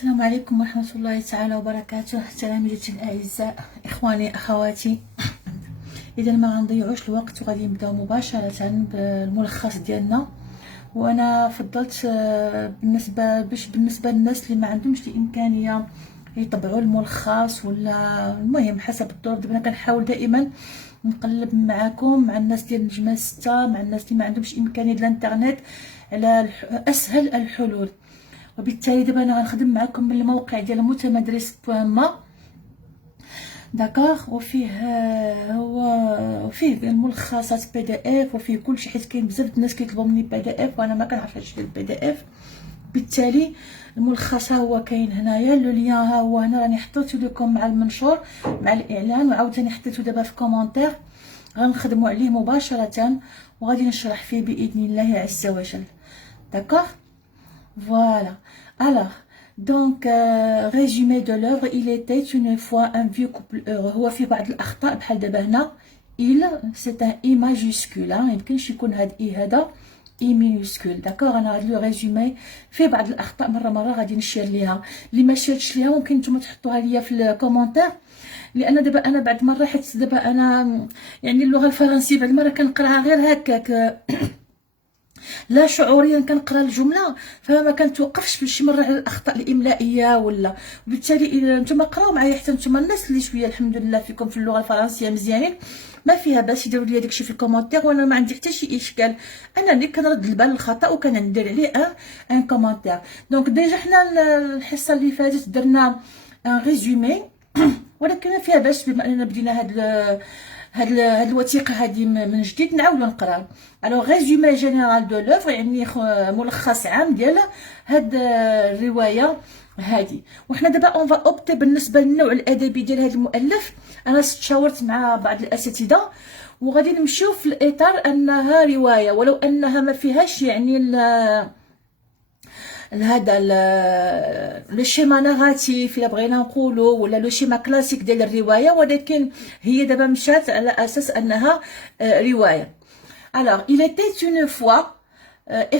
السلام عليكم ورحمة الله تعالى وبركاته. تلاميذتي الأعزاء، إخواني أخواتي، إذا ما غنضيعوش الوقت وغادي نبداو مباشرة بالملخص ديالنا. وأنا فضلت بالنسبة للناس اللي ما عندهمش الإمكانية يطبعوا الملخص ولا المهم حسب الظروف. دابا أنا كنحاول دائما نقلب معكم مع الناس ديال نجمة 6، مع الناس اللي ما عندهمش إمكانية ديال الانترنت على أسهل الحلول. وبالتالي دابا انا غنخدم معكم من الموقع ديال متمدرس.ما داكوغ، وفيه الملخصات بي دي اف وفيه كلشي، حيت كاين بزاف الناس كيطلبوا مني بي دي اف وانا ما كنعرفش نشري البي دي اف. بالتالي الملخص ها هو كاين هنايا، لو لين ها هو هنا، راني حطيته لكم مع المنشور مع الاعلان، وعاوتاني حطيته دابا في كومونتير غنخدموا عليه مباشره وغادي نشرح فيه باذن الله عز وجل. داكوغ. Voilà. Alors, donc, résumé de l'œuvre. Il était une fois un vieux couple heureux. هو فيه بعض الأخطاء بحال دابا هنا. Il, c'est un I majuscule. يمكنش يكون هاد I هذا I minuscule. داكوغ. أنا هاد لو ريزومي فيه بعض الأخطاء مرة غادي نشير ليها. اللي ما شارتش ليها ممكن نتوما تحطوها ليا في الكومونتير، لأن دابا أنا بعد مرة، حيت دابا أنا يعني اللغة الفرنسية بعد مرة كنقراها غير هكاك لا شعوريا، كنقرا الجمله فما كنتوقفش في شي مره على الاخطاء الاملائيه ولا. وبالتالي اذا نتوما قراو معايا حتى نتوما الناس اللي شويه الحمد لله فيكم في اللغه الفرنسيه مزيانين، ما فيها باس يديروا لي داكشي في الكومونتير، وانا ما عندي حتى شي اشكال. انا اللي كنرد البال الخطا وكندير عليه ان كومونتير. دونك ديجا حنا الحصه اللي فاتت درنا ان ريزومي، ولكن ما فيها باس بما اننا بدينا هاد الوثيقه هذه من جديد نعاودو نقراو. الوغ ريزومي جينيرال دو لوفر، يعني ملخص عام ديال هاد الروايه هذه. وحنا دابا اون فا اوبتي بالنسبه للنوع الادبي ديال هذا المؤلف. انا تشاورت مع بعض الاساتذه وغادي نمشيو في الاطار انها روايه، ولو انها ما فيهاش يعني هذا لو شيما ناراتيف الا بغينا نقولوا، ولا لو شيما كلاسيك ديال الروايه، ولكن هي دابا مشات على اساس انها روايه. Alors, il était une fois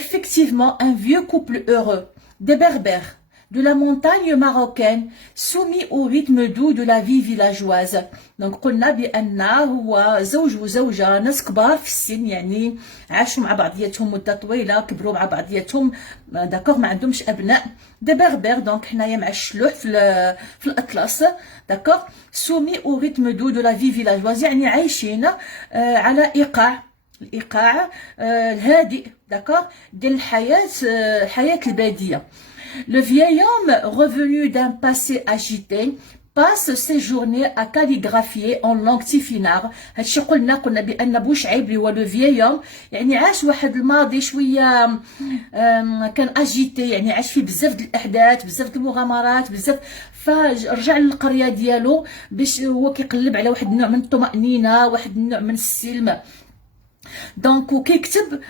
effectivement un vieux couple heureux, des berbères de la montagne marocaine, soumis au rythme doux de la vie villageoise. Donc قلنا بأن هو زوج وزوجة، ناس كبار في السن، يعني عاشوا مع بعضياتهم مدة طويلة، كبروا مع بعضياتهم، داكوغ، ما عندهمش أبناء. دي بيربير دونك حنايا مع الشلوح في الأطلس، داكوغ. soumis au rythme doux de la vie villageoise، يعني عايشين على الإيقاع الهادئ، داكوغ، ديال الحياة البادية. Le vieil homme, revenu d'un passé agité, passe ses journées à calligraphier en langue tifinagh. هادشي قلنا بأن بوشعيب اللي هو لو فيي هوم، يعني عاش واحد الماضي شوية كان اجيتي، يعني عاش فيه بزاف د الأحداث، بزاف د المغامرات، بزاف. فرجع للقرية ديالو باش هو كيقلب على واحد النوع من الطمأنينة، واحد النوع من السلم. دونك وكيكتب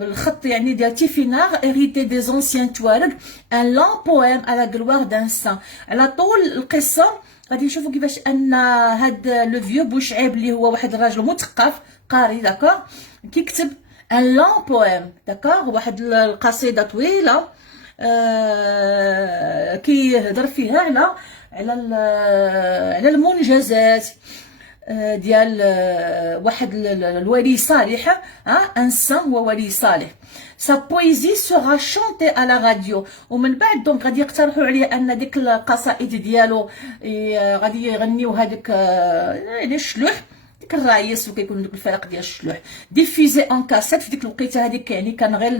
بالخط يعني ديال تيفيناغ، هيريتي دي زونسيان توارق، ان لون بويم على غلوار دان سان. على طول القصه غادي نشوفوا كيفاش ان هاد لو فيو بوشعيب اللي هو واحد الراجل مثقف قاري، داكوغ، كيكتب ان لون بويم، داكوغ، واحد القصيده طويله كيهضر فيها على المنجزات ديال واحد الولي صالح، ان سان هو ولي صالح. سا بويزي سورا شونتي على راديو. ومن بعد دونك غادي يقترحوا عليه ان ديك القصائد ديالو غادي يغنيو هذاك يعني الشلوح، ديك الرايس، وكيكون دوك الفرق ديال الشلوح ديفيزي اون كاسيت. في ديك الوقيته هذيك يعني كان غير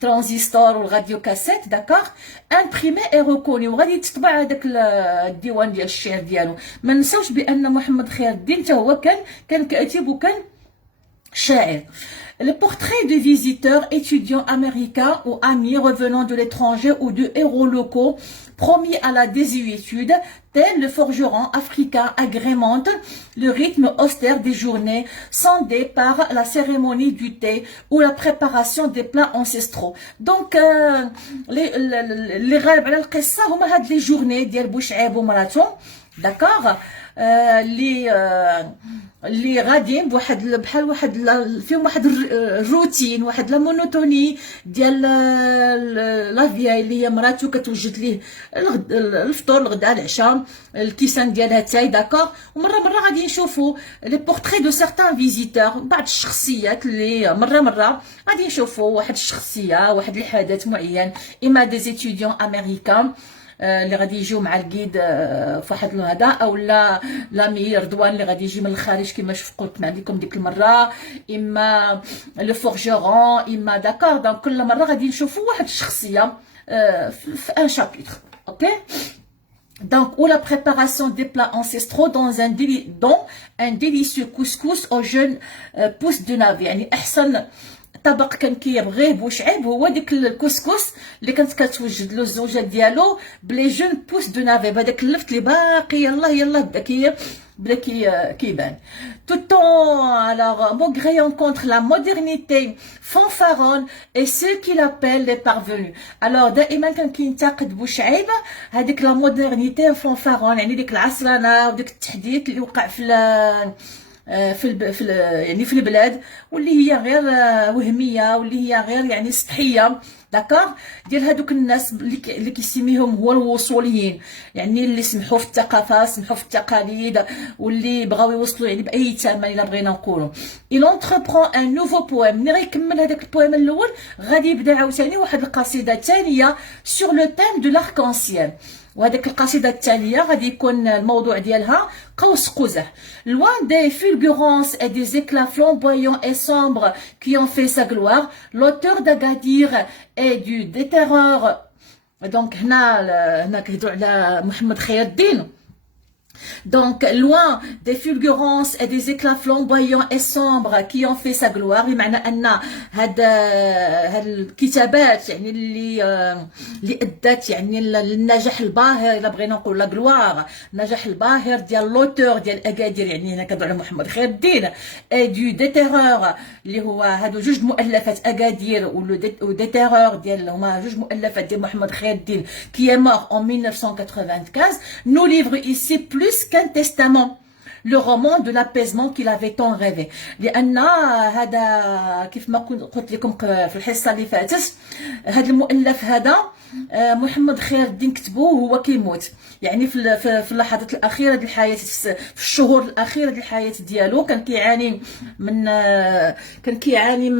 ترانزستور والراديو كاسيت، داكوغ، امبريمي اي ريكوني، وغادي يتطبع هذاك الديوان ديال الشعر ديالو. ما نساوش بان محمد خير الدين حتى هو كان كاتب وكان شاعر. Le portrait de visiteurs, étudiants américains ou amis revenant de l'étranger ou de héros locaux promis à la désuétude, tel le forgeron africain agrémente le rythme austère des journées scandées par la cérémonie du thé ou la préparation des plats ancestraux. Donc, les غالب على القصة هما هاد les journées ديال بوشعيب ومراتو، داكوغ. اللي غاديين بواحد بحال واحد فيهم واحد الروتين، واحد لا مونوتوني ديال لا فيا اللي هي مراتو كتوجد ليه الفطور الغداء العشاء الكيسان ديالها تاي داكوغ. ومره غادي نشوفوا لي بورتري دو سيغتان فيزيتور، بعض الشخصيات اللي مره غادي نشوفوا واحد الشخصيه واحد الحدث معين، اما دي زيتيديون امريكان اللي غادي يجيو مع الكيد في واحد هذا، او لا لامي رضوان اللي غادي يجي من الخارج كما قلت لكم ديك المره، اما لو فورجيرون، اما داكار. دونك كل مره غادي نشوفوا واحد الشخصيه في ان شابيتر. اوكي. Donc, ou la préparation des plats ancestraux dans un délicieux couscous aux jeunes pousses de navet. يعني أحسن طبق كان كيبغيه بوشعيب هو ديك الكسكس اللي كانت كتوجد له الزوجه ديالو بلي جون بوس دو نافي، بهذاك اللفت اللي باقي يلا بدا كيبان. Tout en alors maugréant contre la modernité fanfaronne et ceux qui l'appellent les parvenus. Alors دائما كان كينتقد بوشعيب هذيك لا مودرنيتي فانفارون، يعني ديك العصرنه وديك التحديث اللي وقع يعني في البلاد، واللي هي غير وهميه، واللي هي غير يعني سطحيه داكوغ، ديال هذوك الناس اللي كيسميهم هو الوصوليين، يعني اللي سمحوا في الثقافه، سمحوا في التقاليد، واللي بغاو يوصلوا يعني باي ثمن الا بغينا نقولوا. il entreprend un nouveau poème. ملي غيكمل هذاك البويم الاول غادي يبدا عاوتاني واحد القصيده ثانيه sur le thème de l'arc-en-ciel. وهذيك القصيدة التالية غادي يكون الموضوع ديالها قوس قزح. Loin des fulgurances et des éclats flamboyants et sombres qui ont fait sa gloire, l'auteur d'Agadir et du déterreur. Donc هنا كيهضروا على محمد خير الدين. Donc, loin des fulgurances et des éclats flamboyants et sombres qui ont fait sa gloire. بمعنى أن هاد الكتابات يعني اللي أدت يعني للنجاح الباهر، إلا بغينا نقول لا غلوار، النجاح الباهر ديال لوتور ديال أكادير، يعني هنا كنهضروا على محمد خير الدين، اي دو دي تيرور اللي هو هادو جوج مؤلفات أكادير، و دي تيرور ديال هما جوج مؤلفات ديال محمد خير الدين qui est mort en 1995 nous livre ici plus qu'un testament, le roman de l'apaisement qu'il avait tant rêvé. لأن هذا كيف ما قلت لكم في الحصة اللي فاتت، هذا المؤلف هذا محمد خير الدين كتبوه وهو كيموت، يعني في اللحظات الأخيرة ديال الحياة، في الشهور الأخيرة ديال الحياة ديالو كان كيعاني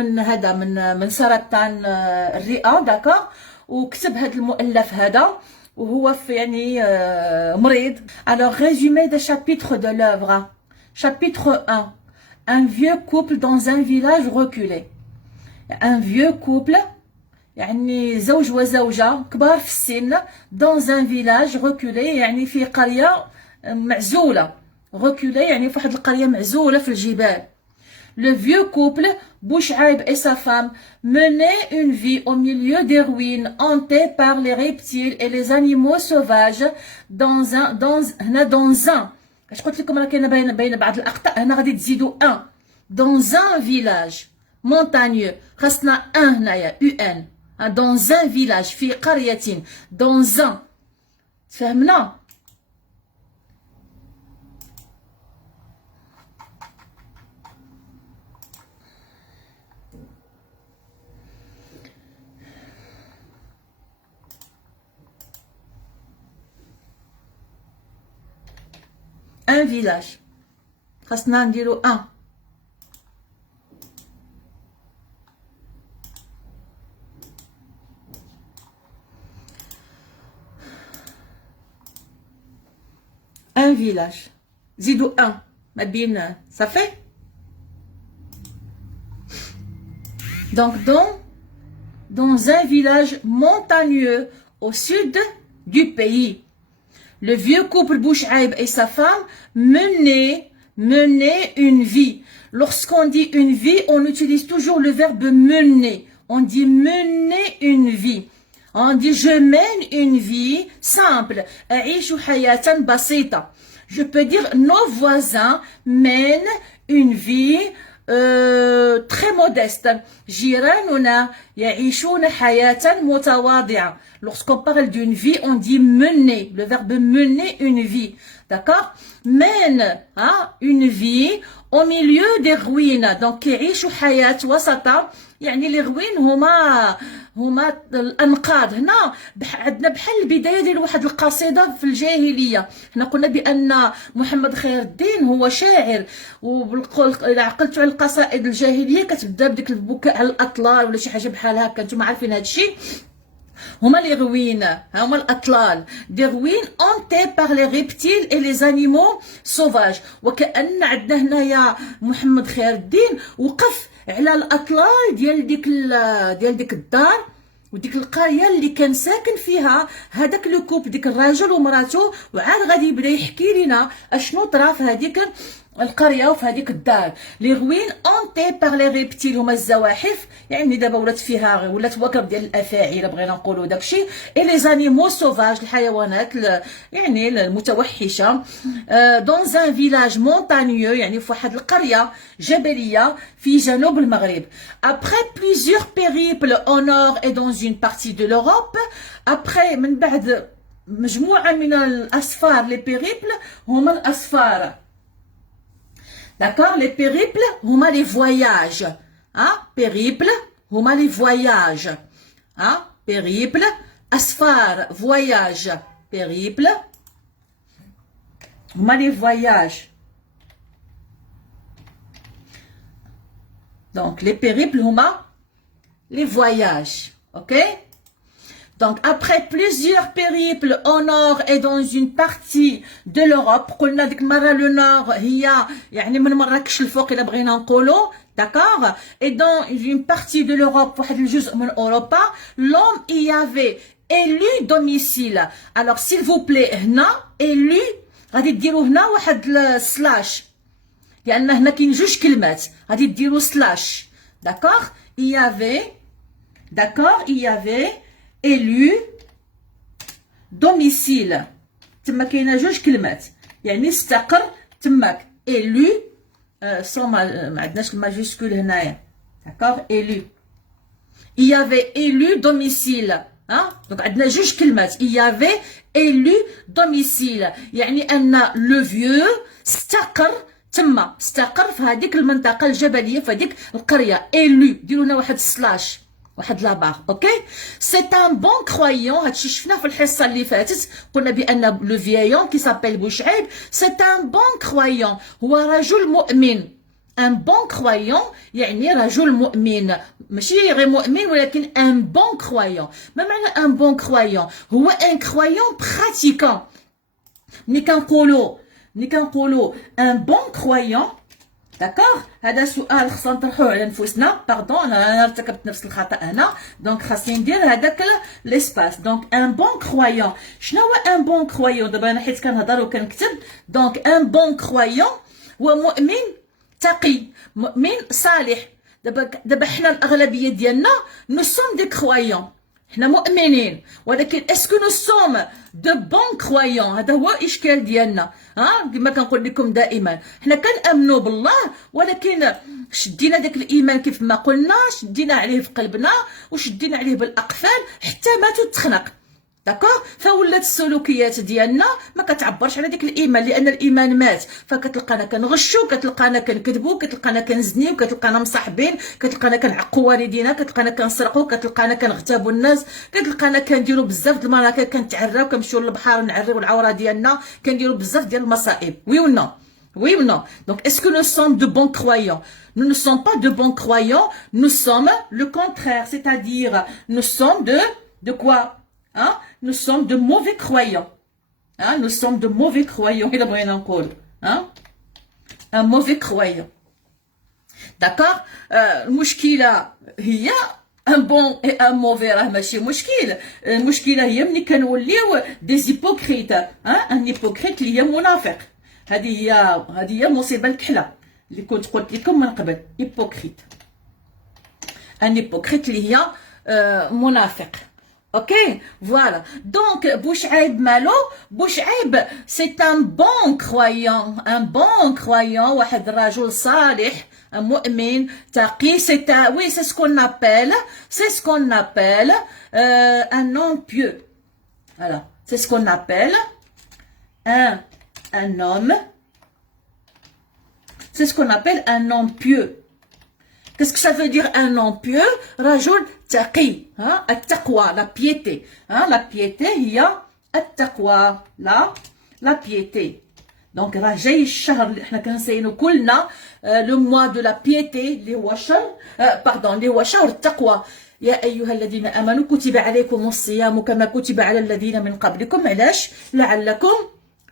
من سرطان الرئة داكا، وكتب هذا المؤلف هذا وهو في يعني مريض. Alors résumé des chapitres de l'œuvre. Chapitre 1. Un vieux couple dans un village reculé. Un vieux couple يعني زوج وزوجة كبار في السن dans un village reculé يعني في قرية معزولة. reculé يعني في واحد القرية معزولة في الجبال. Le vieux couple, Bouchaïb et sa femme, menaient une vie au milieu des ruines, hantées par les reptiles et les animaux sauvages dans un village montagneux. خاصنا هنايا UN dans un village في قرية dans un فهمنا. un village خاصنا نديرو un village زيدو ما بين صافي. donc dans un village montagneux au sud du pays. Le vieux couple Bouchaïb et sa femme menaient une vie. Lorsqu'on dit une vie, on utilise toujours le verbe mener. On dit mener une vie. On dit je mène une vie simple. Je peux dire nos voisins mènent une vie très modeste. جيراننا يعيشون حياة متواضعة. Lorsqu'on parle d'une vie, on dit mener. Le verbe mener une vie. D'accord? Mène une vie au milieu des ruines. Donc يعيشوا حياة وسطة. يعني لي غوين هما الانقاض. هنا عندنا بحال البدايه ديال واحد القصيده في الجاهليه. حنا قلنا بان محمد خير الدين هو شاعر، وبالقول الا عقلتوا على القصائد الجاهليه كتبدا بديك البكاء على الاطلال ولا شي حاجه بحال هكا. نتوما عارفين هذا الشيء. هما لي غوين، هما الاطلال، دي غوين اونتي بار لي ريبتيل اي لي زانيمو سوفاج. وكأن عندنا هنايا محمد خير الدين وقف على الاطلال ديال ديك الدار وديك القريه اللي كان ساكن فيها هذاك لو كوب، ديك الراجل ومراته، وعاد غادي يبدا يحكي لنا اشنو طرا في هذيك القريه وفي هذيك الدار. لي غوين اونتي بار لي ريبتيل هما الزواحف، يعني دابا ولات وكب ديال الافاعي الا بغينا نقولوا داكشي. اي لي زانيمو سوفاج، الحيوانات يعني المتوحشه. دون ان فيلاج مونتانيو، يعني في واحد القريه جبليه في جنوب المغرب. après plusieurs périples au nord et dans une partie de l'Europe. après من بعد مجموعه من الاسفار. لي بيريبل هما الاسفار. D'accord? Les périples, huma les voyages. Hein? Périple, huma les voyages. Hein? Périple, asfar, voyage. Périple, huma les voyages. Donc, les périples, huma les voyages. Ok? Donc, après plusieurs périples au nord et dans une partie de l'Europe, قلنا ديك المرة le nord هي يعني من مراكش الفوق إلا بغينا نقولوا. D'accord? Et dans une partie de l'Europe, واحد الجزء من أوروبا, l'homme y avait élu domicile. Alors, s'il vous plaît, هنا élu غادي ديروا هنا واحد سلاش، لأن هنا كاين جوج كلمات غادي ديروا سلاش. D'accord? Il y avait élu domicile. تما كاينه جوج كلمات، يعني استقر تماك. élu سو ما عندناش الماجيسكول هنايا. داكوغ. élu. il y avait élu domicile. دونك عندنا جوج كلمات. il y avait élu domicile، يعني ان لو فيو استقر تما، استقر في هذيك المنطقه الجبليه في هذيك القريه. élu ديروا لنا واحد سلاش، واحد لابار. اوكي. سي ان بون كرويون. هادشي شفناه في الحصه اللي فاتت، قلنا بان لو فيايون كي سابيل بوشعيب سي ان بون كرويون، هو رجل مؤمن. ان بون كرويون يعني رجل مؤمن، ماشي غير مؤمن ولكن ان بون كرويون. ما معنى ان بون كرويون؟ هو ان كرويون براتيكون. ملي كنقولوا ان بون كرويون. داكوغ. هذا سؤال خصنا نطرحوه على نفوسنا. باردون، انا ارتكبت نفس الخطا هنا. دونك خاصني ندير هذاك ليسباس. دونك ان بون كرويون. شنو هو ان بون كرويون؟ دابا انا حيت كنهضر وكنكتب. دونك ان بون كرويون هو مؤمن تقي، مؤمن صالح. دابا حنا الاغلبيه ديالنا نو سوم دي كرويون، حنا مؤمنين، ولكن اسكو نو سوم دو بون كرويون؟ هذا هو الاشكال ديالنا. كما كنقول لكم دائما، حنا كنامنوا بالله ولكن شدينا داك الايمان كيف ما قلنا، شدينا عليه في قلبنا وشدينا عليه بالاقفال حتى مات وتخنق. داكوغ. فولات السلوكيات ديالنا ما كتعبرش على ديك الايمان، لان الايمان مات. فكتلقانا كنغشوا، كتلقانا كنكذبوا، كتلقانا كنزنيو، كتلقانا مصاحبين، كتلقانا كنعقوا والدينا، كتلقانا كنسرقوا، كتلقانا كنغتابوا الناس، كتلقانا كنديروا بزاف د المراكب، كنتعراو، كنمشيو للبحر ونعريو العوره ديالنا، كنديروا بزاف ديال المصائب. وي و نو؟ Oui ou non? Donc, est-ce que nous sommes de bons croyants? Nous ne sommes pas de bons croyants, nous sommes le contraire, c'est-à-dire, nous sommes de quoi? Nous sommes de mauvais croyants. Nous sommes de mauvais croyants. Il a rien encore. Un mauvais croyant. D'accord? المشكلة هي un bon et un mauvais. راه ماشي مشكل. المشكلة هي ملي كنوليو des hypocrites. un hypocrite اللي هي منافق. هذه هي مصيبة الكحلة اللي كنت قلت لكم من قبل. hypocrite. un hypocrite اللي هي منافق. Ok, voilà. Donc, Bouchaïb Malo, Bouchaïb, c'est un bon croyant, واحد رجل صالح. un mu'min, taqi, oui, c'est ce qu'on appelle, un homme pieux. Voilà, c'est ce qu'on appelle un homme, c'est ce qu'on appelle un homme pieux. Qu'est-ce que ça veut dire un homme pieux? Rajul taqi, hein, at-taqwa, la piété. Hein, la piété, il y a at-taqwa, la piété. Donc, راه جاي الشهر اللي احنا كنسينو كلنا le mois de la piété اللي هو شهر اللي هو شهر التقوى. يا أيها الذين آمنوا كتب عليكم الصيام كما كتب على الذين من قبلكم. علاش؟ لعلكم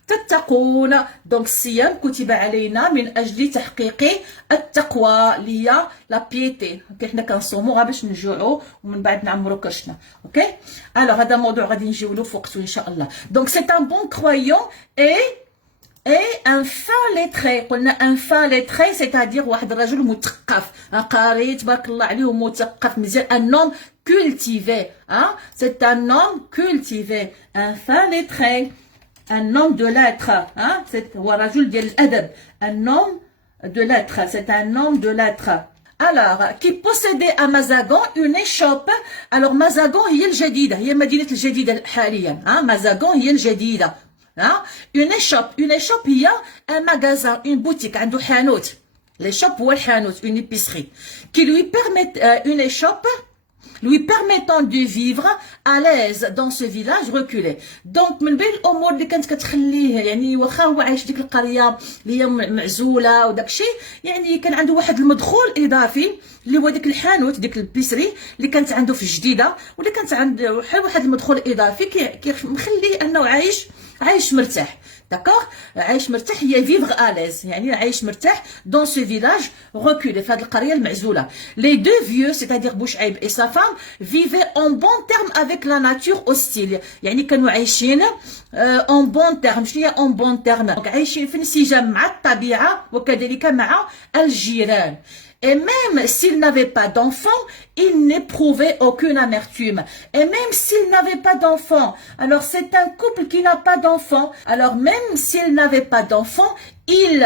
تتقون. دونك الصيام كتب علينا من أجل تحقيق التقوى اللي هي لا بيتي. حنا كنصومو غير باش نجوعو ومن بعد نعمرو كرشنا. اوكي الوغ هذا موضوع غادي نجيو له في وقته ان شاء الله. دونك سي ان بون كرويون et un fin lettré. قلنا un fin lettré c'est-à-dire واحد الرجل مثقف قاري تبارك الله عليه ومثقف مزيان. un homme cultivé, hein, c'est un homme cultivé, un fin lettré, un homme de lettres, hein, c'est هو رجل ديال الأدب. un homme de lettres, c'est un homme de lettres. Alors, qui possédait à Mazagan une échoppe. Alors, Mazagan هي الجديدة, هي مدينة الجديدة حاليا. hein, Mazagan هي الجديدة. Hein? Une échoppe, il y a un magasin, une boutique, un حانوت. L'échoppe ou الحانوت, une épicerie, qui lui permet, une échoppe, lui permettant de vivre à l'aise dans ce village reculé. Donc, من بين الأمور اللي كانت كتخليه يعني واخا هو عايش ديك القرية اللي هي معزولة وداك الشيء، يعني كان عنده واحد المدخول إضافي اللي هو ديك الحانوت، ديك البيسري اللي كانت عنده في الجديدة، واللي كانت عنده واحد المدخول إضافي مخليه أنه عايش مرتاح. D'accord? عايش مرتاح هي vivre à l'aise، يعني عايش مرتاح dans ce village reculé في هذه القرية المعزولة. Les deux vieux, c'est-à-dire Bouchaïb et sa femme, vivaient en bon terme avec la nature hostile. يعني كانوا عايشين en bon terme. شنو هي en bon terme؟ donc عايشين في انسجام مع الطبيعة وكذلك مع الجيران. Et même s'il n'avait pas d'enfant, il n'éprouvait aucune amertume. Et même s'il n'avait pas d'enfant, alors c'est un couple qui n'a pas d'enfant. Alors même s'il n'avait pas d'enfant, il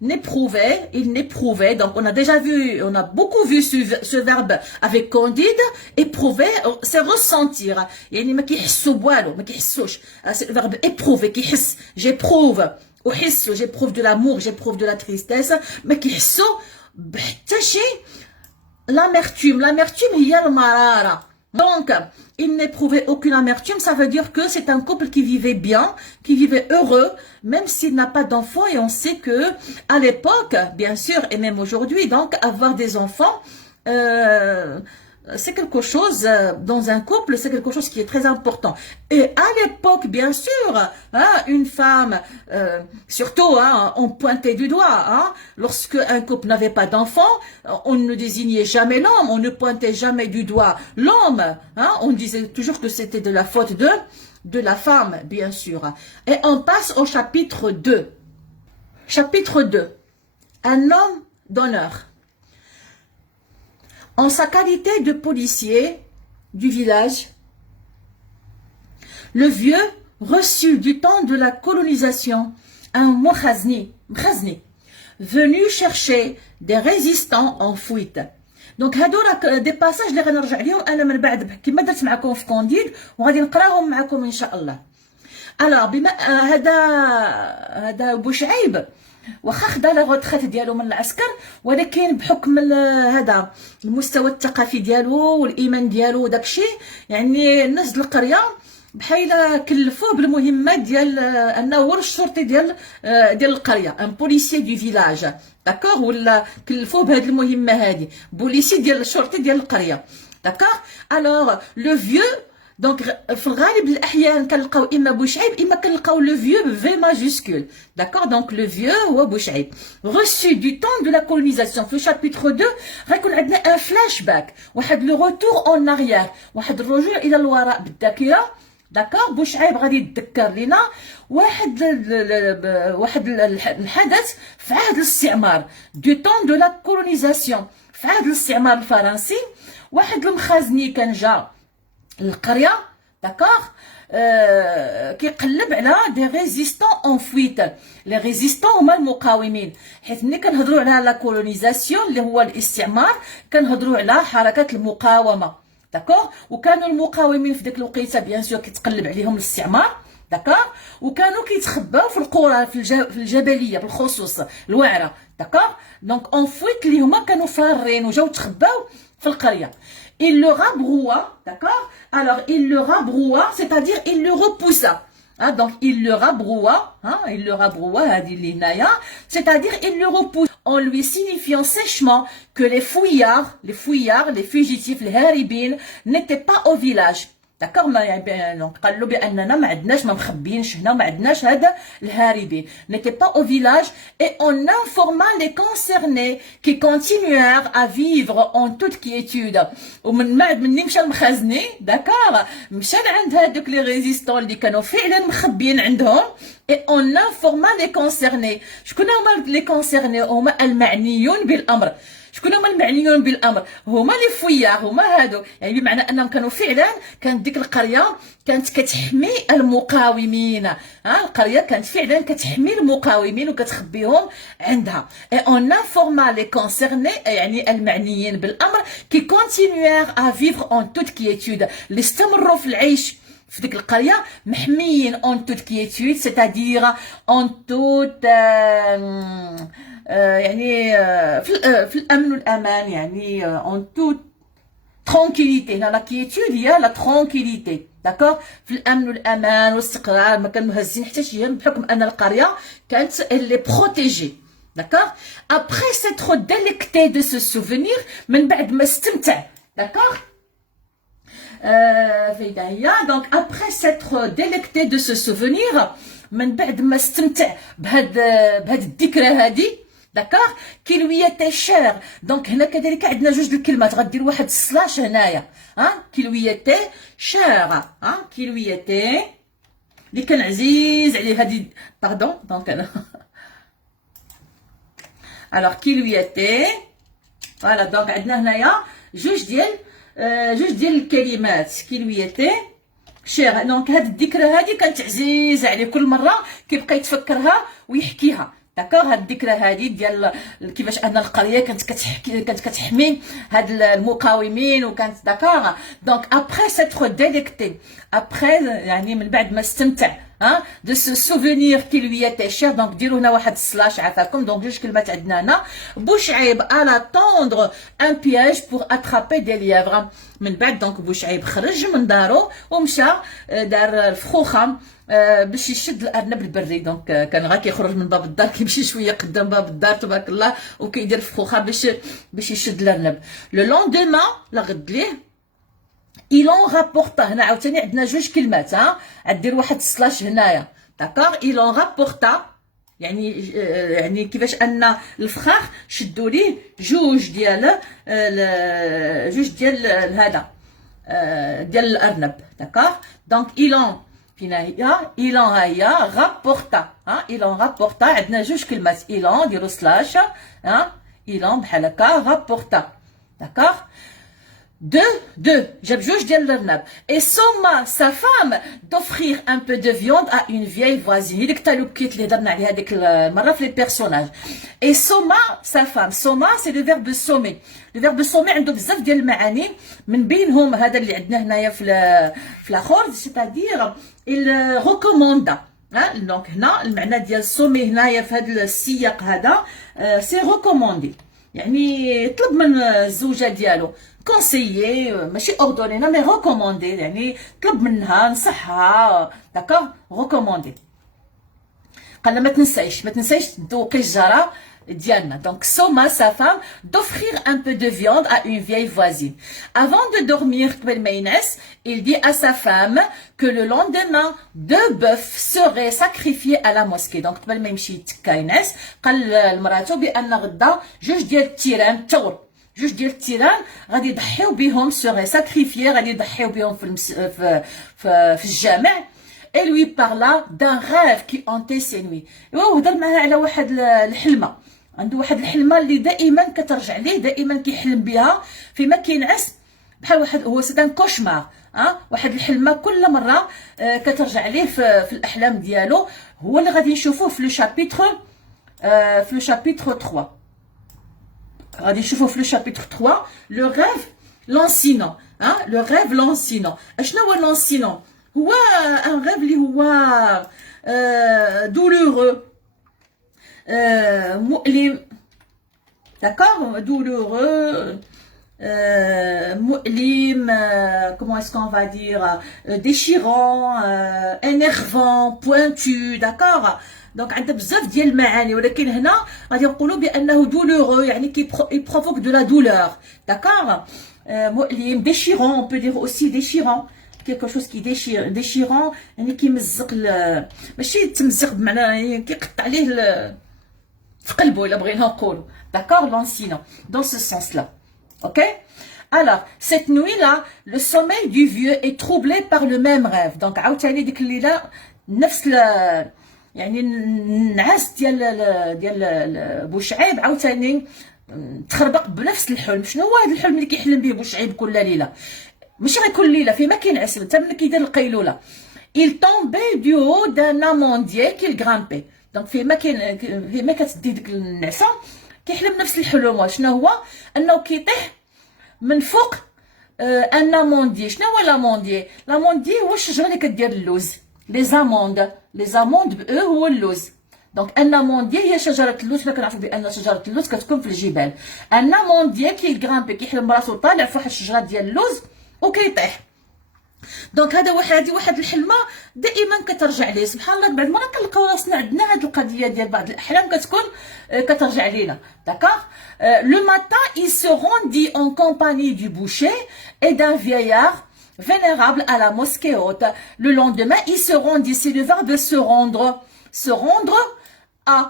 n'éprouvait. Donc on a déjà vu, on a beaucoup vu ce verbe avec Candide. Éprouver, c'est ressentir. يعني ما كيحسوا بوالو، ما كيحسوش. C'est le verbe éprouver, كيحس. J'éprouve. J'éprouve de l'amour, j'éprouve de la tristesse. ما كيحسوا بحتى شيء. L'amertume هي المرارة. Donc, il n'éprouvait aucune amertume, ça veut dire que c'est un couple qui vivait bien, qui vivait heureux, même s'il n'a pas d'enfants. Et on sait que à l'époque, bien sûr, et même aujourd'hui, donc avoir des enfants, c'est quelque chose, dans un couple, c'est quelque chose qui est très important. Et à l'époque, bien sûr, hein, une femme, surtout, hein, on pointait du doigt, hein, lorsque un couple n'avait pas d'enfants, on ne désignait jamais l'homme, on ne pointait jamais du doigt l'homme, hein, on disait toujours que c'était de la faute de la femme, bien sûr. Et on passe au chapitre 2. Chapitre 2. Un homme d'honneur. En sa qualité de policier du village, le vieux reçut du temps de la colonisation un mokhazni, venu chercher des résistants en fuite. Donc هادو راه دي باساج اللي غنرجع ليهم انا من بعد كما درت معكم في كونديد وغادي نقراهم معكم ان شاء الله. الوغ بما هذا بوشعيب واخا خدا لا غوتخيت ديالو من العسكر، ولكن بحكم هذا المستوى الثقافي ديالو والايمان ديالو وداكشي، يعني الناس ديال القريه بحال كلفوه بالمهمه ديال انه هو الشرطي ديال القريه، ان بوليسي دو فيلاج. داكوغ؟ ولا كلفوه بهذه المهمه هذه، بوليسي ديال الشرطي ديال القريه. داكوغ؟ الوغ لو فيو دونك في الغالب الاحيان كنلقاو اما بوشعيب اما كنلقاو لو فيو في ماجوسكول. داكوغ؟ دونك لو فيو هو بوشعيب. reçu du temps de la colonisation. في شابيتر 2 غيكون عندنا ان فلاش باك، واحد لو روتور اون اريير، واحد الرجوع الى الوراء بالذاكره. داكوغ؟ بوشعيب غادي يتذكر لنا واحد الحدث في عهد الاستعمار، دو طون دو لا كولونيزاسيون، في عهد الاستعمار الفرنسي. واحد المخازني كان جا للقريه، داكوغ؟ كيقلب على دي ريزيستون اون فويت. لي ريزيستون هما المقاومين، حيت ملي كنهضروا على لا كولونيزاسيون اللي هو الاستعمار كنهضروا على حركه المقاومه. داكوغ، وكانوا المقاومين في ديك الوقيته بيان سور كيتقلب عليهم الاستعمار. داكوغ، وكانوا كيتخباو في القرى في الجبليه بالخصوص الوعره. داكوغ، دونك اون فويت اللي هما كانوا فارين وجاو تخباو في القريه. Il le rabroua, d'accord? Alors, il le rabroua, c'est-à-dire il le repoussa. Hein, donc, il le rabroua, hein, il le rabroua, c'est-à-dire il le repousse, en lui signifiant sèchement que les fouillards, les fugitifs, les haribines, n'étaient pas au village. D'accord, donc قالوا باننا ما عندناش ما مخبيينش هنا ما عندناش هذا الهاربين n'étaient pas au village et on informa les concernés qui continuèrent à vivre en toute quiétude. ومن بعد مني مشى المخازني داكار مشى لعند هذوك لي ريزيستون اللي كانوا فعلا مخبيين عندهم et on informa les concernés. شكون هما لي كونسيرني؟ هما المعنيون بالامر. شكون هما المعنيون بالامر؟ هما لي فويار، هما هادو، يعني بمعنى انهم كانوا فعلا كانت ديك القريه كانت كتحمي المقاومين. القريه كانت فعلا كتحمي المقاومين وكتخبيهم عندها. اي اون انفورما لي كونسيرني، يعني المعنيين بالامر، كي كونتينيير ا فيفر اون توت كييتود، اللي استمروا في العيش في ديك القريه محميين اون توت كييتود، سيتادير اون توت يعني في الامن والامان، يعني اون توت ترونكيليتي. هنا لا كييتود هي لا ترونكيليتي. داكوغ، في الامن والامان والاستقرار، ما كانوا مهزين حتى شي بحكم ان القريه كانت اللي بروتيجي. داكوغ، ابري سيتر ديليكتي دو سو سوفونير، من بعد ما استمتع. داكوغ، فايده هي دونك ابري سيتر ديليكتي دو سو سوفونير، من بعد ما استمتع بهاد الذكرى هذه. داكوغ، كي لوي تي شير. دونك هنا كذلك عندنا جوج الكلمات، غدير واحد السلاش هنايا. كي لوي تي شير، كي لوي تي اللي كان عزيز عليه هذه. باردون، دونك انا الوغ كي لوي تي فوالا. دونك عندنا هنايا جوج ديال الكلمات. كي لوي تي شير، دونك هاد الذكرى هذه كانت عزيزه عليه، كل مره كيبقى يتفكرها ويحكيها. داكوغ، هاد الذكرى هادي ديال كيفاش ان القريه كانت كتحمي هاد المقاومين وكانت. داكوغ، دونك ابري سيتر ديليكتي، ابري يعني من بعد ما استمتع دو سو سوفونير كي لوي تي شير. دونك ديروا هنا واحد السلاش عافاكم. دونك جوج كلمات عندنا هنا. بوشعيب الا طوندر ان بياج بور اترابي دي ليفر. من بعد دونك بوشعيب خرج من دارو ومشى دار الفخوخه باش يشد الارنب البري. دونك كان غير كيخرج من باب الدار كيمشي شويه قدام باب الدار تبارك الله وكيدير فخوخه باش يشد الارنب. لو لوندومان لا غد ليه إيلون رابورتا. هنا عاوتاني عندنا جوج كلمات، غدير واحد السلاش هنايا. داكوغ، إيلون رابورتا يعني كيفاش ان الفخاخ شدوا ليه جوج ديال هذا ديال الارنب. داكوغ، دونك إيلون فينا هي إيلون، ها هي رابورتا. إيلون رابورتا عندنا جوج كلمات. إيلون ديرو سلاش، إيلون بحال هكا رابورتا. داكوغ، deux, جاب جوج ديال الارنب. et somma sa femme d'offrir un peu de viande à une vieille voisine. هي ديك التالوكيت اللي هضرنا عليها ديك المره في لي بيرسوناج. et somma sa femme، somma c'est le verbe sommer. le verbe sommer عنده بزاف ديال المعاني، من بينهم هذا اللي عندنا هنايا في الاخر، c'est-à-dire il recommande. دونك هنا المعنى ديال سومي هنايا في هذا السياق هذا سي ريكوموندي، يعني طلب من الزوجه ديالو. كونسيي ماشي اوردونينا مي ريكوموندي، يعني طلب منها نصحها. داكوغ، ريكوموندي. قال ما تنسايش تذوقي الجاره ديالنا. دونك سوما sa femme d'offrir un peu de viande à une vieille voisine. Avant de dormir, قبل ما ينعس، il dit à sa femme que le lendemain deux bœufs seraient sacrifiés à la mosquée. دونك قبل ما يمشي يتكا ينعس قال لمراتو بان غدا جوج ديال التيران الثور، جوج ديال التيران غادي يضحيو بهم، سوغي ساكريفيي، غادي يضحيو بهم في الجامع. et lui parla d'un rêve qui hantait ses nuits. وهضر معها على واحد الحلمه، عنده واحد الحلمه اللي دائما كترجع ليه، دائما كيحلم بها فيما كينعس، بحال واحد هو سي ان كوشمار. واحد الحلمه كل مره كترجع ليه في الاحلام ديالو، هو اللي غادي نشوفوه في لو شابيتر 3. غادي نشوفوه في لو شابيتر 3 لو ريف لانسينون. لو ريف لانسينون. اشنو هو لانسينون؟ هو ان ريف اللي هو douloureux، مؤلم، d'accord، douloureux، مؤلم، comment est-ce qu'on va dire, déchirant, énervant, pointu، d'accord. دونك عندها بزاف ديال المعاني، ولكن هنا غادي نقولوا بانه douloureux يعني كي provoque de la douleur، d'accord. مؤلم، déchirant، on peut dire aussi déchirant، quelque chose qui déchire. déchirant يعني كيمزق ماشي تمزق بمعنى كيقطع عليه في قلبه الا بغينا نقولوا، d'accord. لانسينون dans ce sens là. Ok. Alors, cette nuit-là, le sommeil du vieux est troublé par le même rêve. Donc, عاوتاني ديك الليلة نفس يعني النعاس ديال بوشعيب عاوتاني تخربق بنفس الحلم. شنو هو هذا الحلم اللي كيحلم به بوشعيب كل ليلة؟ ماشي غير كل ليلة، فيما كينعس حتى ملي كيدير القيلولة. Il tombait du haut d'un amandier qu'il grimpait. Donc, فيما كتدي ديك النعسة كيحلم نفس الحلم. شنو هو؟ انه كيطيح من فوق ان اموندي. شنو هو لاموندي؟ لاموندي هو الشجره اللي كدير اللوز، لي زاموند ب هو اللوز. دونك ان اموندي هي شجره اللوز. حنا كنعرفوا بان شجره اللوز كتكون في الجبال. ان اموندي كيغرامبي كيحلم راسو طالع في واحد الشجره ديال اللوز وكيطيح. دونك هذا واحد الحلمه دائما كترجع ليه. سبحان الله، بعض المرات كنلقاو راسنا عندنا هذه القضيه ديال بعض الاحلام كتكون كترجع لينا، داكوغ. Le matin, il se rendit en compagnie du boucher et d'un vieillard vénérable à la mosquée haute. Le lendemain, il se rendit, c'est le verbe se rendre. Se rendre à,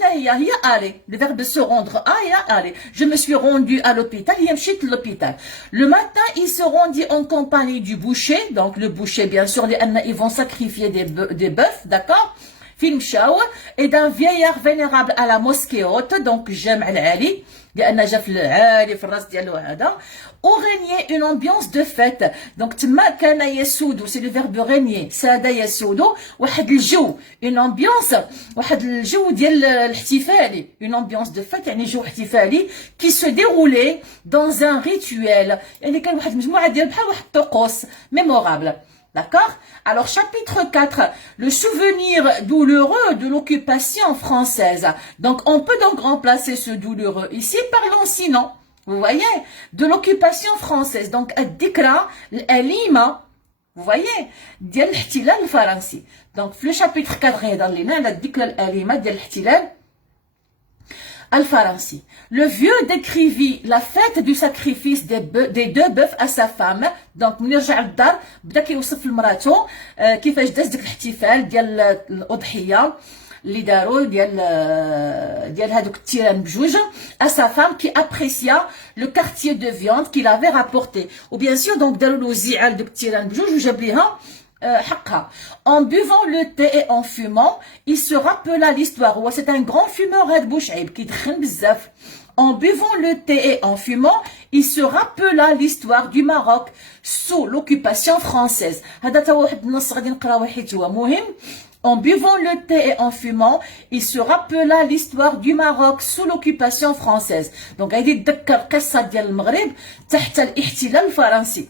هي aller. Le verbe se rendre à هي aller. Je me suis rendu à l'hôpital, هي مشيت l'hôpital. Le matin, il se rendit en compagnie du boucher. Donc le boucher, bien sûr, ils vont sacrifier des bœufs, d'accord. في مشاو. Et d'un vieillard vénérable à la mosquée haute. Donc جامع العالي لأن جا في العالي في الراس ديالو هذا. Où régnait une ambiance de fête. Donc تما كان يسود، c'est le verbe régner. ساد يسود واحد الجو، une ambiance، واحد الجو ديال الاحتفالي. Une ambiance de fête يعني جو احتفالي qui se déroulait dans un rituel. يعني كان واحد المجموعة ديال بحال واحد الطقوس mémorable. D'accord. Alors, chapitre 4, le souvenir douloureux de l'occupation française. Donc, on peut donc remplacer ce douloureux ici par l'ansinon. Vous voyez, de l'occupation française. Donc, الذكرى الأليمة. Vous voyez, ديال الاحتلال الفرنسي. Donc, في le chapitre 4 يهضر لنا على الذكرى الأليمة ديال الاحتلال الفرنسي. Le vieux décrivit la fête du sacrifice des 2 bœufs à sa femme. Donc ملي رجع للدار بدا كيوصف لمراتو كيفاش داز ديك الاحتفال ديال الأضحية اللي داروا ديال هذوك التيران بجوج. à sa femme qui apprécia le quartier de viande qu'il avait rapporté. ou bien sûr donc داروا له زعال دوك التيران بجوج وجاب ليها حقها. En buvant le thé et en fumant, il se rappela l'histoire. C'est un grand fumeur هاد بوشعيب كيدخن بزاف. En buvant le thé et en fumant, il se rappela l'histoire du Maroc sous l'occupation française. هذا تا واحد النص غادي نقراوه حيت هو مهم. En buvant le thé et en fumant, il se rappela l'histoire du Maroc sous l'occupation française. Donc غادي يتذكر قصة ديال المغرب تحت الاحتلال الفرنسي.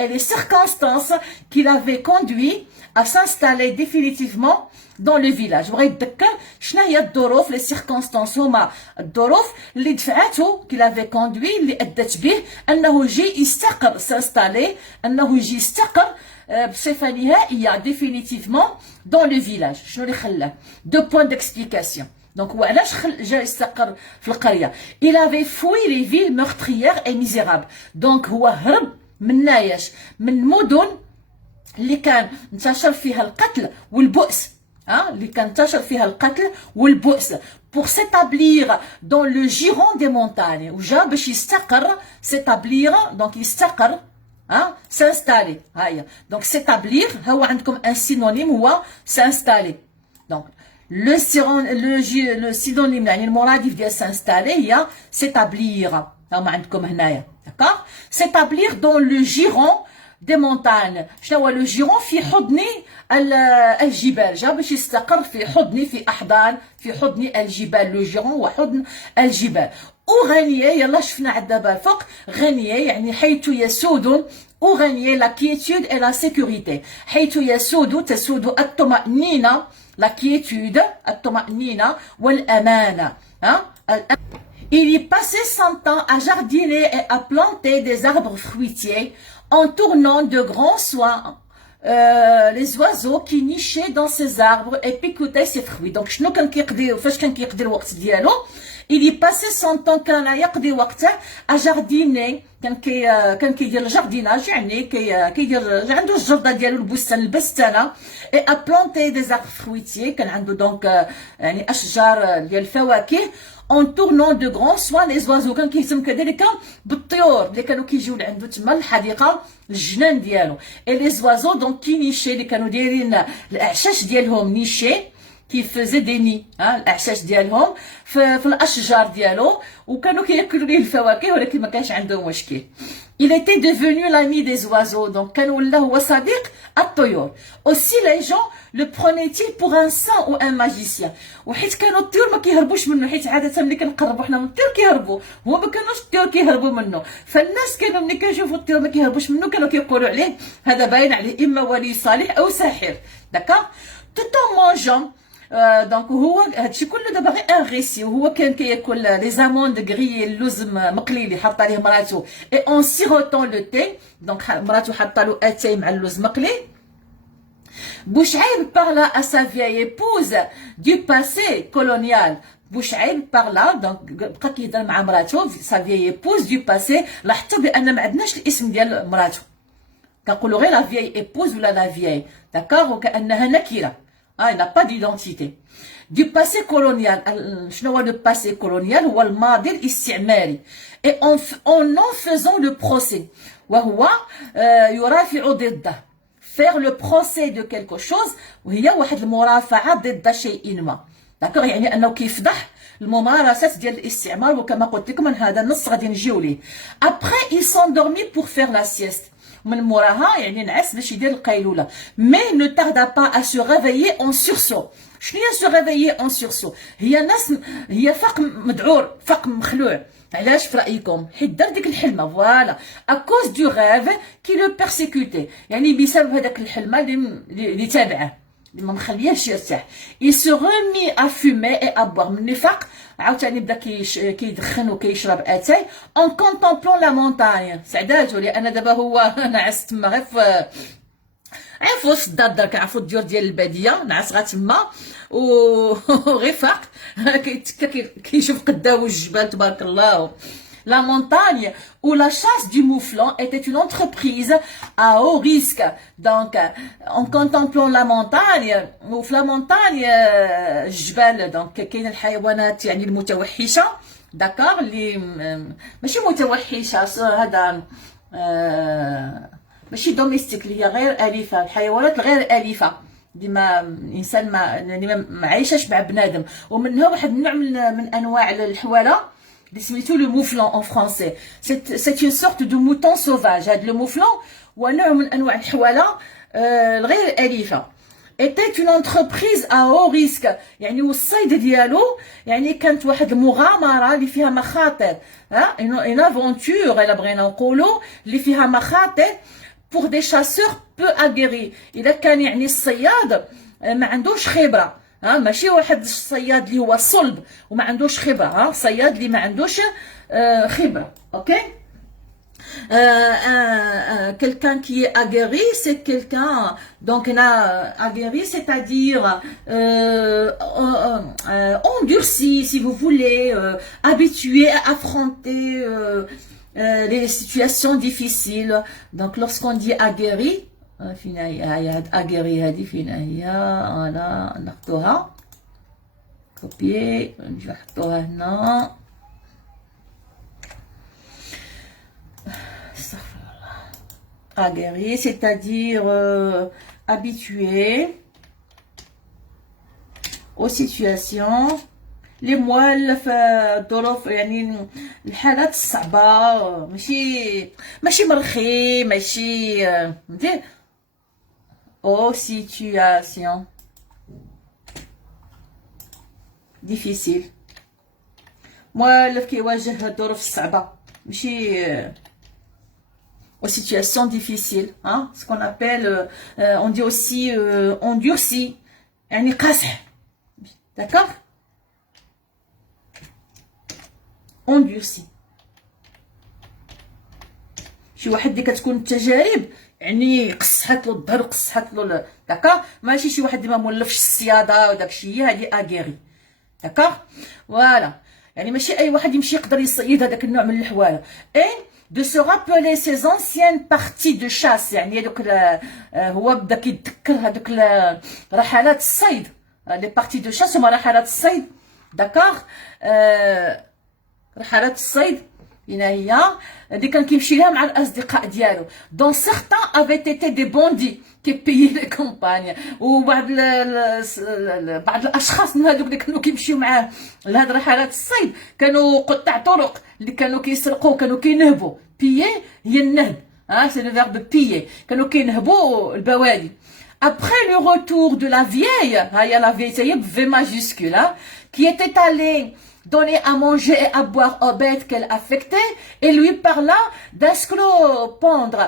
Et les circonstances qui l'avaient conduit à s'installer définitivement dans le village. بغا يتذكر شنو هي الظروف، les circonstances هما الظروف اللي دفعته qui l'avaient conduit اللي ادت به انه يجي يستقر s'installer، انه يجي يستقر بصفه نهائيه définitivement dans le village. شنو اللي خلاه؟ 2 points d'explication. Donc هو علاش جا يستقر في القريه. Il avait fui les villes meurtrières et misérables. Donc هو هرب من نايش، من مدن اللي كان انتشر فيها القتل والبؤس، اللي كان انتشر فيها القتل والبؤس. pour s'établir dans le giron des montagnes. وجا باش يستقر s'établir donc يستقر s'installer. هيا donc s'établir هو عندكم un synonyme هو s'installer. donc le synonyme يعني المرادف ديال s'installer هي s'établir. هما عندكم هنايا. d'accord. S'établir dans le giron des montagnes. شنو هو لو جيرون؟ في حضن الجبال. جا باش يستقر في حضن، في احضان، في حضن الجبال. لو جيرون هو حضن الجبال. وغنية، يلا شفنا عاد دابا الفوق، غنية يعني حيث يسود، وغنية لا كيتود اي لا سيكوريتي، حيث يسود، تسود الطمأنينة، لا كيتود الطمأنينة والأمانة. Il y passait son temps à jardiner et à planter des arbres fruitiers en tournant de grands soins les oiseaux qui nichaient dans ces arbres et picotaient ces fruits. Donc شنو كان كيقضي، فاش كان كيقضي الوقت ديالو؟ il y passait son temps، كان يقضي وقته à jardiner، كان كيدير الجارديناج، يعني كيدير عنده الجرده ديالو، البستان، البستانه، et à planter des arbres fruitiers، كان عنده دونك يعني اشجار ديال الفواكه، en tournant de grands soins les oiseaux، كان كيهتم كذلك بالطيور اللي كانوا كيجيو لعندو تما الحديقه، الجنان ديالو. et les oiseaux donc qui nichaient، اللي كانوا دايرين الاعشاش ديالهم نيشي، كيف فازا دي ني، الاعشاش ديالهم في الاشجار ديالو، وكانوا كياكلوا ليه الفواكه، ولكن ما كانش عندهم مشكل. il était devenu l'ami des oiseaux، donc كان ولا هو صديق الطيور. aussi les gens le prenaient-ils pour un saint ou un magicien، وحيت كانوا الطيور ما كيهربوش منه، حيت عاده ملي كنقربوا حنا من الطيور كيهربوا، هو ما كانوش الطيور كيهربوا منه، فالناس كانوا ملي كيشوفوا الطيور ما كيهربوش منه كانوا كيقولوا عليه هذا باين عليه اما ولي صالح او ساحر، داكوغ. tout en mangeant، دونك هو هادشي كله دابا غير ان ريسي، وهو كان كياكل لي زاموند غري، اللوز مقلي اللي حاطه ليه مراتو، اي اون سيروتون لو تي، دونك مراتو حاطه له اتاي مع اللوز مقلي. Bouchaïb parla à sa vieille épouse du passé colonial. Bouchaïb parla، donc بقى كيهضر مع مراتو sa vieille épouse du passé. لاحظتوا بان ما عندناش الاسم ديال مراتو، كنقولوا غير la vieille épouse ولا la vieille، داكوغ، وكانها نكره، il n'a pas d'identité. Du passé colonial، شنو هو لو passé colonial؟ هو الماضي الاستعماري. et en faisant le procès، وهو يرافع ضده، faire le procès de quelque chose، وهي واحد المرافعه ضد شيء ما، داكوغ، يعني انه كيفضح الممارسات ديال الاستعمار، وكما قلت لكم من هذا النص غادي نجيو ليه. après il s'endormit pour faire la sieste، من موراها يعني نعس باش يدير القيلوله. mais ne tarda pas à se réveiller en sursaut. شنو هي se réveiller en sursaut؟ هي فاق مذعور، فاق مخلوع. علاش في رايكم؟ حيت دار ديك الحلمه، فوالا à cause du rêve qui le persécutait، يعني بسبب هذاك الحلمه اللي تابعه، اللي ما مخليهش يرتاح. il se remit à fumer et à boire، من نفاق عاوتاني بدا كيدخن وكيشرب اتاي en contemplant la montagne، سعداتو، لان دابا هو نعس تما غير في وسط الدار، درك عرفوا الديور ديال الباديه، نعس غا تما وغير فاق كيشوف قدامو الجبال، تبارك الله. La montagne ou la chasse du mouflon était une entreprise à haut risque. Donc, en contemplant la montagne، وفي la montagne الجبال، donc كاين الحيوانات يعني المتوحشة، داكوغ، اللي ماشي متوحشة، هذا ماشي دوميستيك، اللي هي غير أليفة، الحيوانات الغير أليفة اللي ما الانسان ما عايشاش مع بنادم. ومنها واحد النوع من انواع الحواله اللي سميتو لو موفلون اون فرونسي، سي اون سورت دو موتون سوفاج. هاد لو موفلون هو نوع من انواع الحواله الغير اليفه. était une entreprise à haut risque، يعني والصيد ديالو يعني كانت واحد المغامره اللي فيها مخاطر، اون افونتور الا بغينا نقولوا، اللي فيها مخاطر pour des chasseurs peu aguerris. إذا كان يعني الصياد ما عندوش خبرة، ماشي واحد الصياد اللي هو صلب وما عندوش خبرة، صياد اللي ما عندوش خبرة، اوكي. quelqu'un qui est aguerri, c'est quelqu'un, donc on a aguerri, c'est-à-dire endurci, si vous voulez, habitué à affronter les situations difficiles. Donc lorsqu'on dit aguerri، فين هي aguerri هذه، فين هي؟ انا نحطوها كوبي، نجي نحطوها هنا. aguerri c'est-à-dire habitué aux situations لي موالف الظروف يعني الحالات الصعبه، ماشي مرخي، ماشي فهمتي. او سيتوياسيون ديفيسيل، موالف كيواجه الظروف الصعبه، ماشي aux situations difficiles, hein, ce qu'on appelle, on dit aussi endurci, يعني قاصح، d'accord, endurci. شي واحد اللي كتكون التجارب يعني قصحت له الظهر وقصحت له داكا، ماشي شي واحد اللي ما مولفش الصياده وداكشي، هادي اغيري، داكا، فوالا. يعني ماشي اي واحد يمشي يقدر يصيد هذاك النوع من الحواله. اي de se rappeler ses anciennes parties de chasse، يعني هذوك هو بدا كيتذكر هذوك رحلات الصيد، لي بارتي دو شاس هما رحلات الصيد، داكوغ. رحلات الصيد هنا هي اللي كان كيمشي لها مع الاصدقاء ديالو. دون سيغتان افي تيتي دي بوندي كي بيي لي كومباني، وبعض بعض الاشخاص من هذوك اللي كانوا كيمشيو معاه لهاد رحلات الصيد كانوا قطاع طرق اللي كانوا كيسرقوا، كانوا كينهبوا. بيي هي النهب، سي لو فيرب بيي، كانوا كينهبوا البوادي. Après le retour de la vieille, la vieille, V majuscule, qui était allée donner à manger et à boire aux bêtes qu'elle affectait, et lui parla d'un scolopendre.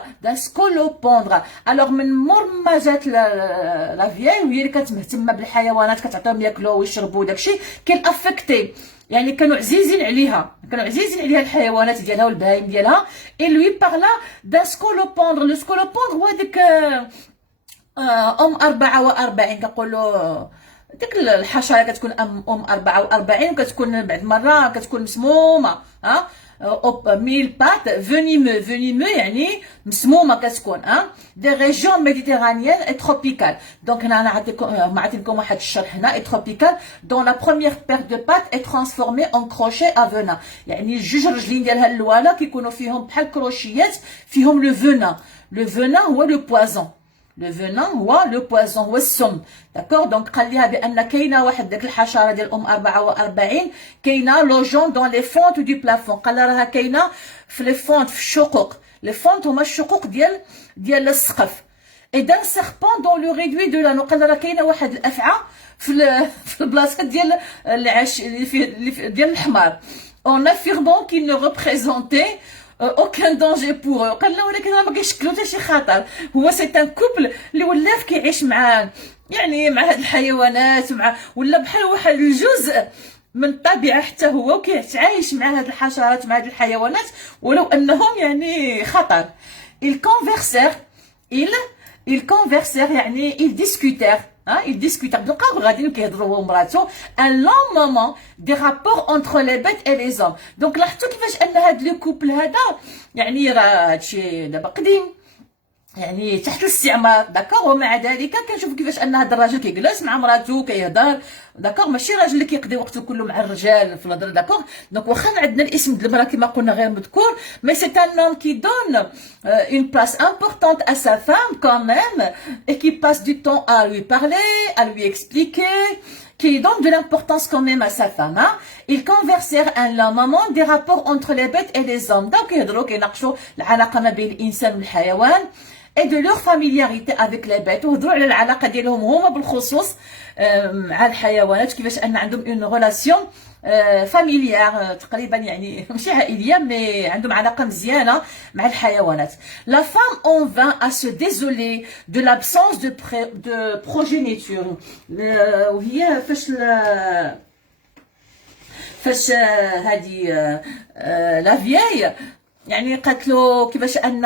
Alors, من مور ما جات la vieille, وهي اللي كانت مهتمة بالحيوانات، كتعطيهم ياكلوا ويشربوا داكشي، qu'elle affectait. يعني كانوا عزيزين عليها الحيوانات ديالها والبهايم ديالها. et lui parla d'un scolopendre. le scolopendre هو ديك ام 44، كنقولوا ديك الحشره كتكون ام 44، وكتكون بعد المره كتكون مسمومه، ميل بات فينيمو يعني مسمومه كتكون، دي ريجيون ميديتيرانيين اي تروبيكال. دونك هنا انا عطيتكم واحد الشرح هنا. اي تروبيكال دون لا بروميير بير دو بات اي ترانسفورمي ان كروشي ا فينا، يعني الجوج رجلين ديالها الاولى كيكونوا فيهم بحال كروشيات فيهم لو فينا. لو فينا هو لو بوازون، لو فينان هو لو بوازون، هو السم، داكوغ. دونك قال ليها بان كاينه واحد ديك الحشره ديال ام 44 كاينه لوجون دون لي فونت دو بلافون، قال لها راها كاينه في لي فونت، في الشقوق. لي فونت هما الشقوق ديال السقف. اي دان سيربون دون لو ريدوي دو لانو، قال لها راه كاينه واحد الافعى في البلاصه ديال العش ديال الحمار. اون افيرمون كي نو ريبريزونتي aucun danger pour eux. قال له ولكن راه ما كيشكلوا حتى شي خطر. هو سي ان كوبل اللي ولا كيعيش مع يعني مع هاد الحيوانات، ولا بحال واحد الجزء من الطبيعه حتى هو، وكيتعايش مع هاد الحشرات مع هاد الحيوانات ولو انهم يعني خطر. ils conversèrent يعني ils discutèrent، ils discutèrent بقاو غاديين كيهضروا هو ومراتو ان لون مومون دي رابور اونتر لي بيت اي لي زوم. دونك لاحظتوا كيفاش ان هاد لو كوبل هذا يعني راه هادشي دابا قديم، يعني تحت الاستعمار، داكوغ. ومع ذلك كنشوفوا كيفاش ان هذا الراجل كيجلس مع مراته كيهضر، داكوغ. ماشي راجل اللي كيقضي وقته كله مع الرجال في الهضره، داكوغ. دونك واخا عندنا الاسم ديال المراه كما قلنا غير مذكور، مي سي ان هوم كي دون اون بلاس امبورطونت ا سا فام كون ميم، اي كي باس دو طون ا لوي بارلي ا لوي اكسبليكي، qui donne de l'importance quand même à sa femme. Ils conversèrent un long moment des rapports entre les bêtes et les hommes. Donc يهضروا كيناقشوا العلاقه ما بين الانسان والحيوان، et de leur familiarité avec les bêtes. وهضروا على العلاقه ديالهم هما بالخصوص مع الحيوانات، كيفاش ان عندهم اون ريلاسيون فاميليير تقريبا، يعني ماشي عائليه مي عندهم علاقه مزيانه مع الحيوانات. La femme en vint à se désoler de l'absence de progéniture. وهي فاش هذه لا فياي يعني قالت له كيفاش ان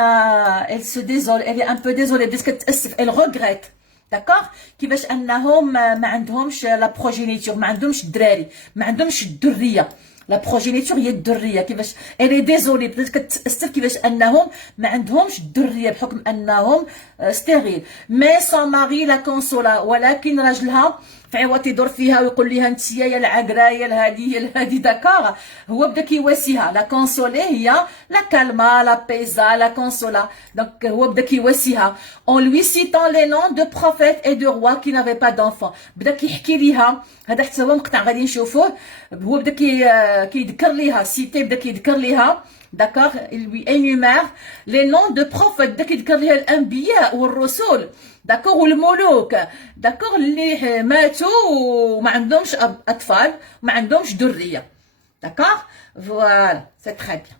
elle se désole، elle est un peu désolée، بدات كتاسف، elle regrette، داكوغ. كيفاش انهم ما عندهمش لا بروجينيتور، ما عندهمش الدراري، ما عندهمش الذريه. لا بروجينيتور هي الذريه. كيفاش elle est désolée، بدات كتاسف كيفاش انهم ما عندهمش الذريه بحكم انهم ستيريل. مي سون ماري لا كونسولا، ولكن راجلها في عوض يدور فيها ويقول لها انت يا العقرايه لهادي داكار. هو بدا كيواسيها. لا كونسولي هي لا كالما لا بيزا لا كونسولا. دونك هو بدا كيواسيها اون لوي سيتون لي نون دو بروفيت اي دو روا كي نافي با دونفون. بدا كيحكي ليها. هذا حتى هو مقطع غادي نشوفوه. هو بدا كيذكر ليها سيتي. بدا كيذكر ليها داكوغ. lui énumère les noms de prophètes. بدا كيذكر ليها الانبياء والرسل داكوغ والملوك داكوغ اللي ماتوا وما عندهمش اطفال وما عندهمش ذريه. داكوغ فوالا سي تري بيان.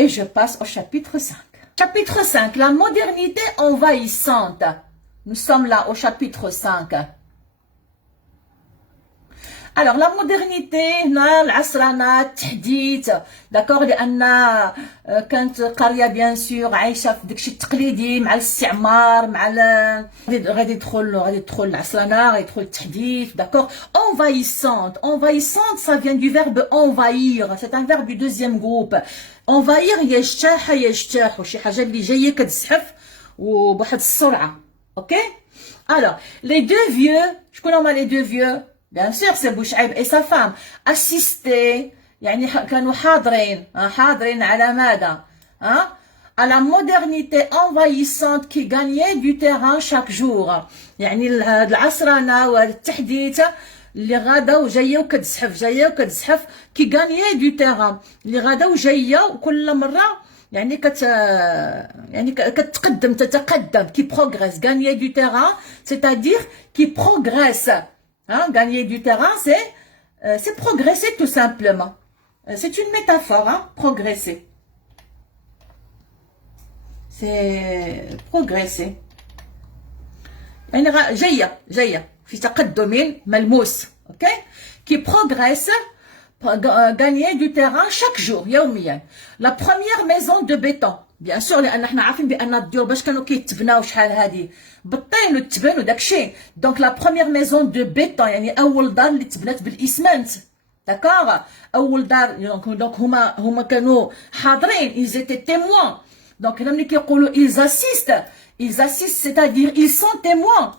Et je passe au chapitre 5. Chapitre 5, la modernité envahissante. Nous sommes là au chapitre 5. Alors la modernité هنا العصرنة التحديث داكوغ لان كانت قريه بيان سور عايشه في داكشي التقليدي مع الاستعمار مع غادي يدخل العصرنة غادي يدخل التحديث داكوغ. envahissante ça vient du verbe envahir. c'est un verbe du deuxième groupe. envahir يجتاح شي حاجه اللي جايه كتزحف وبواحد السرعه. اوكي. alors les deux vieux شكون هما les deux vieux؟ Bien sûr, c'est Bouchaïb et sa femme. Assister, يعني كانوا حاضرين على ماذا؟ à la modernité envahissante qui gagnait du terrain chaque jour. يعني العصرنة والتحديث اللي غادا وجايه وكتزحف qui gagnait du terrain. اللي غادا وجايه وكل مرة يعني كتقدم تتقدم qui progresse. gagner du terrain, c'est-à-dire qui progresse. Gagner du terrain, c'est progresser tout simplement. C'est une métaphore, progresser. C'est progresser. يعني جاية في تقدم ملموس. ok qui progresse gagner du terrain chaque jour يوميا. la première maison de béton. بيان سور لان حنا عارفين بان الديور باش كانوا كيتبناو شحال هادي بالطين والتبن وداكشي. دونك لا بروميير ميزون دو بيتون يعني اول دار اللي تبنات بالاسمنت. داكوغ اول دار. دونك هما كانوا حاضرين. ils étaient témoins. دونك هنا ملي كيقولوا ils assistent c'est-à-dire ils sont témoins.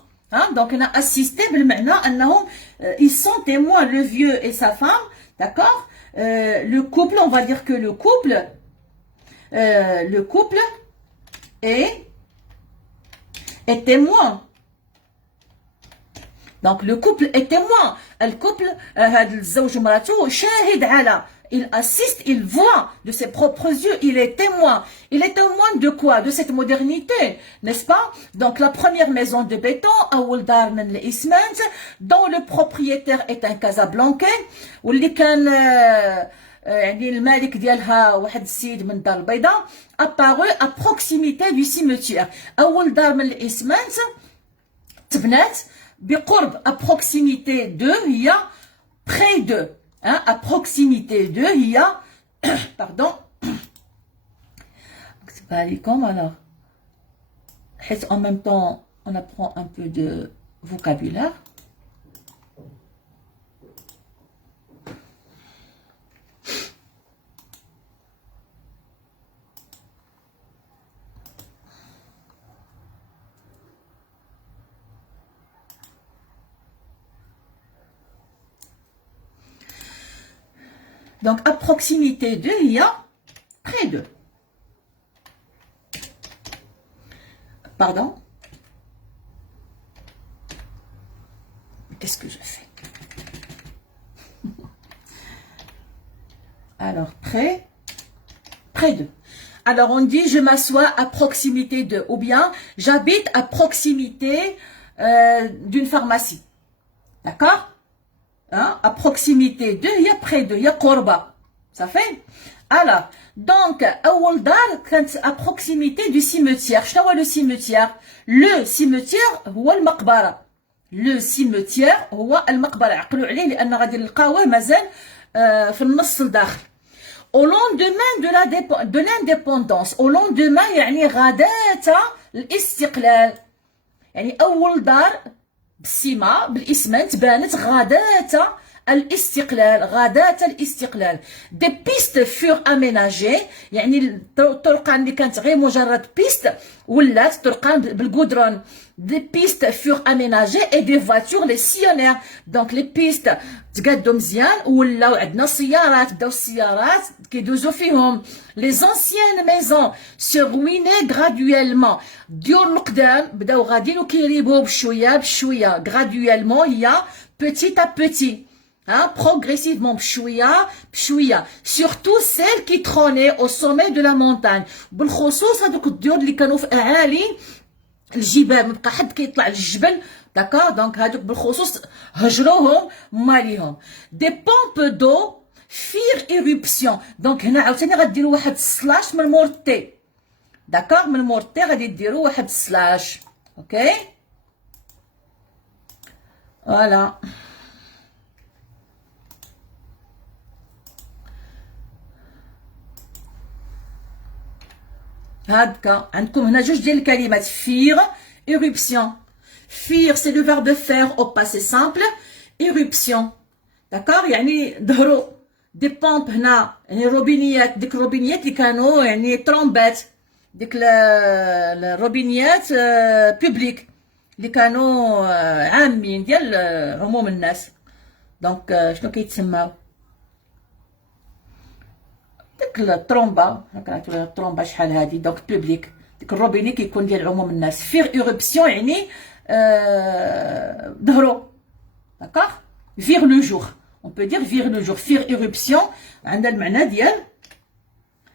دونك هنا assister بالمعنى انهم ils sont témoins. le vieux et sa femme. d'accord. le couple, on va dire que le couple est témoin. Donc le couple est témoin. Le couple هاد الزوج ومراته شاهد على. il assiste, il voit de ses propres yeux, il est témoin. Il est témoin de quoi? De cette modernité, n'est-ce pas? Donc la première maison de béton, أول دار من الإسمنت, dont le propriétaire est un Casablancais, واللي كان يعني المالك ديالها واحد السيد من الدار البيضاء. apparu à proximité du cimetière. أول دار من الإسمنت تبنات بقرب à proximité de هي près de. à proximité de هي pardon نكتبها لكم alors حيت en même temps on apprend un peu de vocabulaire. Donc, à proximité de, il y a près de. Pardon? Qu'est-ce que je fais? Alors, près de. Alors, on dit, je m'assois à proximité de. Ou bien, j'habite à proximité d'une pharmacie. D'accord? À proximité de, il y a près de, il y a korba. Ça fait? Alors, donc, أول دار كانت à proximité du cimetière. شنو هو le cimetière? Le cimetière هو المقبرة. Le cimetière هو المقبرة. عقلوا عليه لأن غادي نلقاوه مازال في النص الداخل. Au lendemain de l'indépendance. Au lendemain يعني غداة الاستقلال. يعني أول دار بالسيما بالاسمنت بانت غداة الاستقلال، غادات الاستقلال. دي بيست فور اميناجي، يعني الطرقان اللي كانت غير مجرد بيست ولات طرقان بالقدرون. دي بيست فور اميناجي اي دي فواتور لي سيونير. دونك لي بيست تقادو مزيان ولاو عندنا سيارات، بداو السيارات كيدوزو فيهم. لي زونسيان ميزون سو رويني غرادويلمون، ديور القدام بداو غاديين وكيريبو بشويه بشويه. غرادويلمون هي petit à petit, hein, progressivement, بشوية بشوية. surtout celles qui trônaient au sommet de la montagne. بالخصوص هذوك الديور اللي كانوا في اعالي الجبال، ما بقى حد كيطلع للجبل، داكور. دونك هذوك بالخصوص هجروهم ماليهم. دي بومب دو فير ايرuption. دونك هنا عاوتاني غديروا واحد السلاش من مور تي، داكور. من مور تي غادي ديروا واحد السلاش، اوكي. فوالا. هادكا عندكم هنا جوج ديال الكلمات، فير ايرuption. فير سي لو فيرب فير او باسي سامبل، ايرuption داكور يعني ظهروا. دي بومب هنا يعني روبينيات، ديك الروبينيات اللي كانوا يعني ترومبات، ديك الروبينيات بوبليك اللي كانوا عامين ديال عموم الناس. دونك شنو كيتسماو ديك الطرومبا، كنعرفوا الطرومبا شحال هادي. دونك بوبليك ديك الروبيني كيكون ديال عموم الناس. فير ايرuption يعني ظهروا، داكوغ. فير لو جور، اون بو دير فير لو جور. فير ايرuption عندها المعنى ديال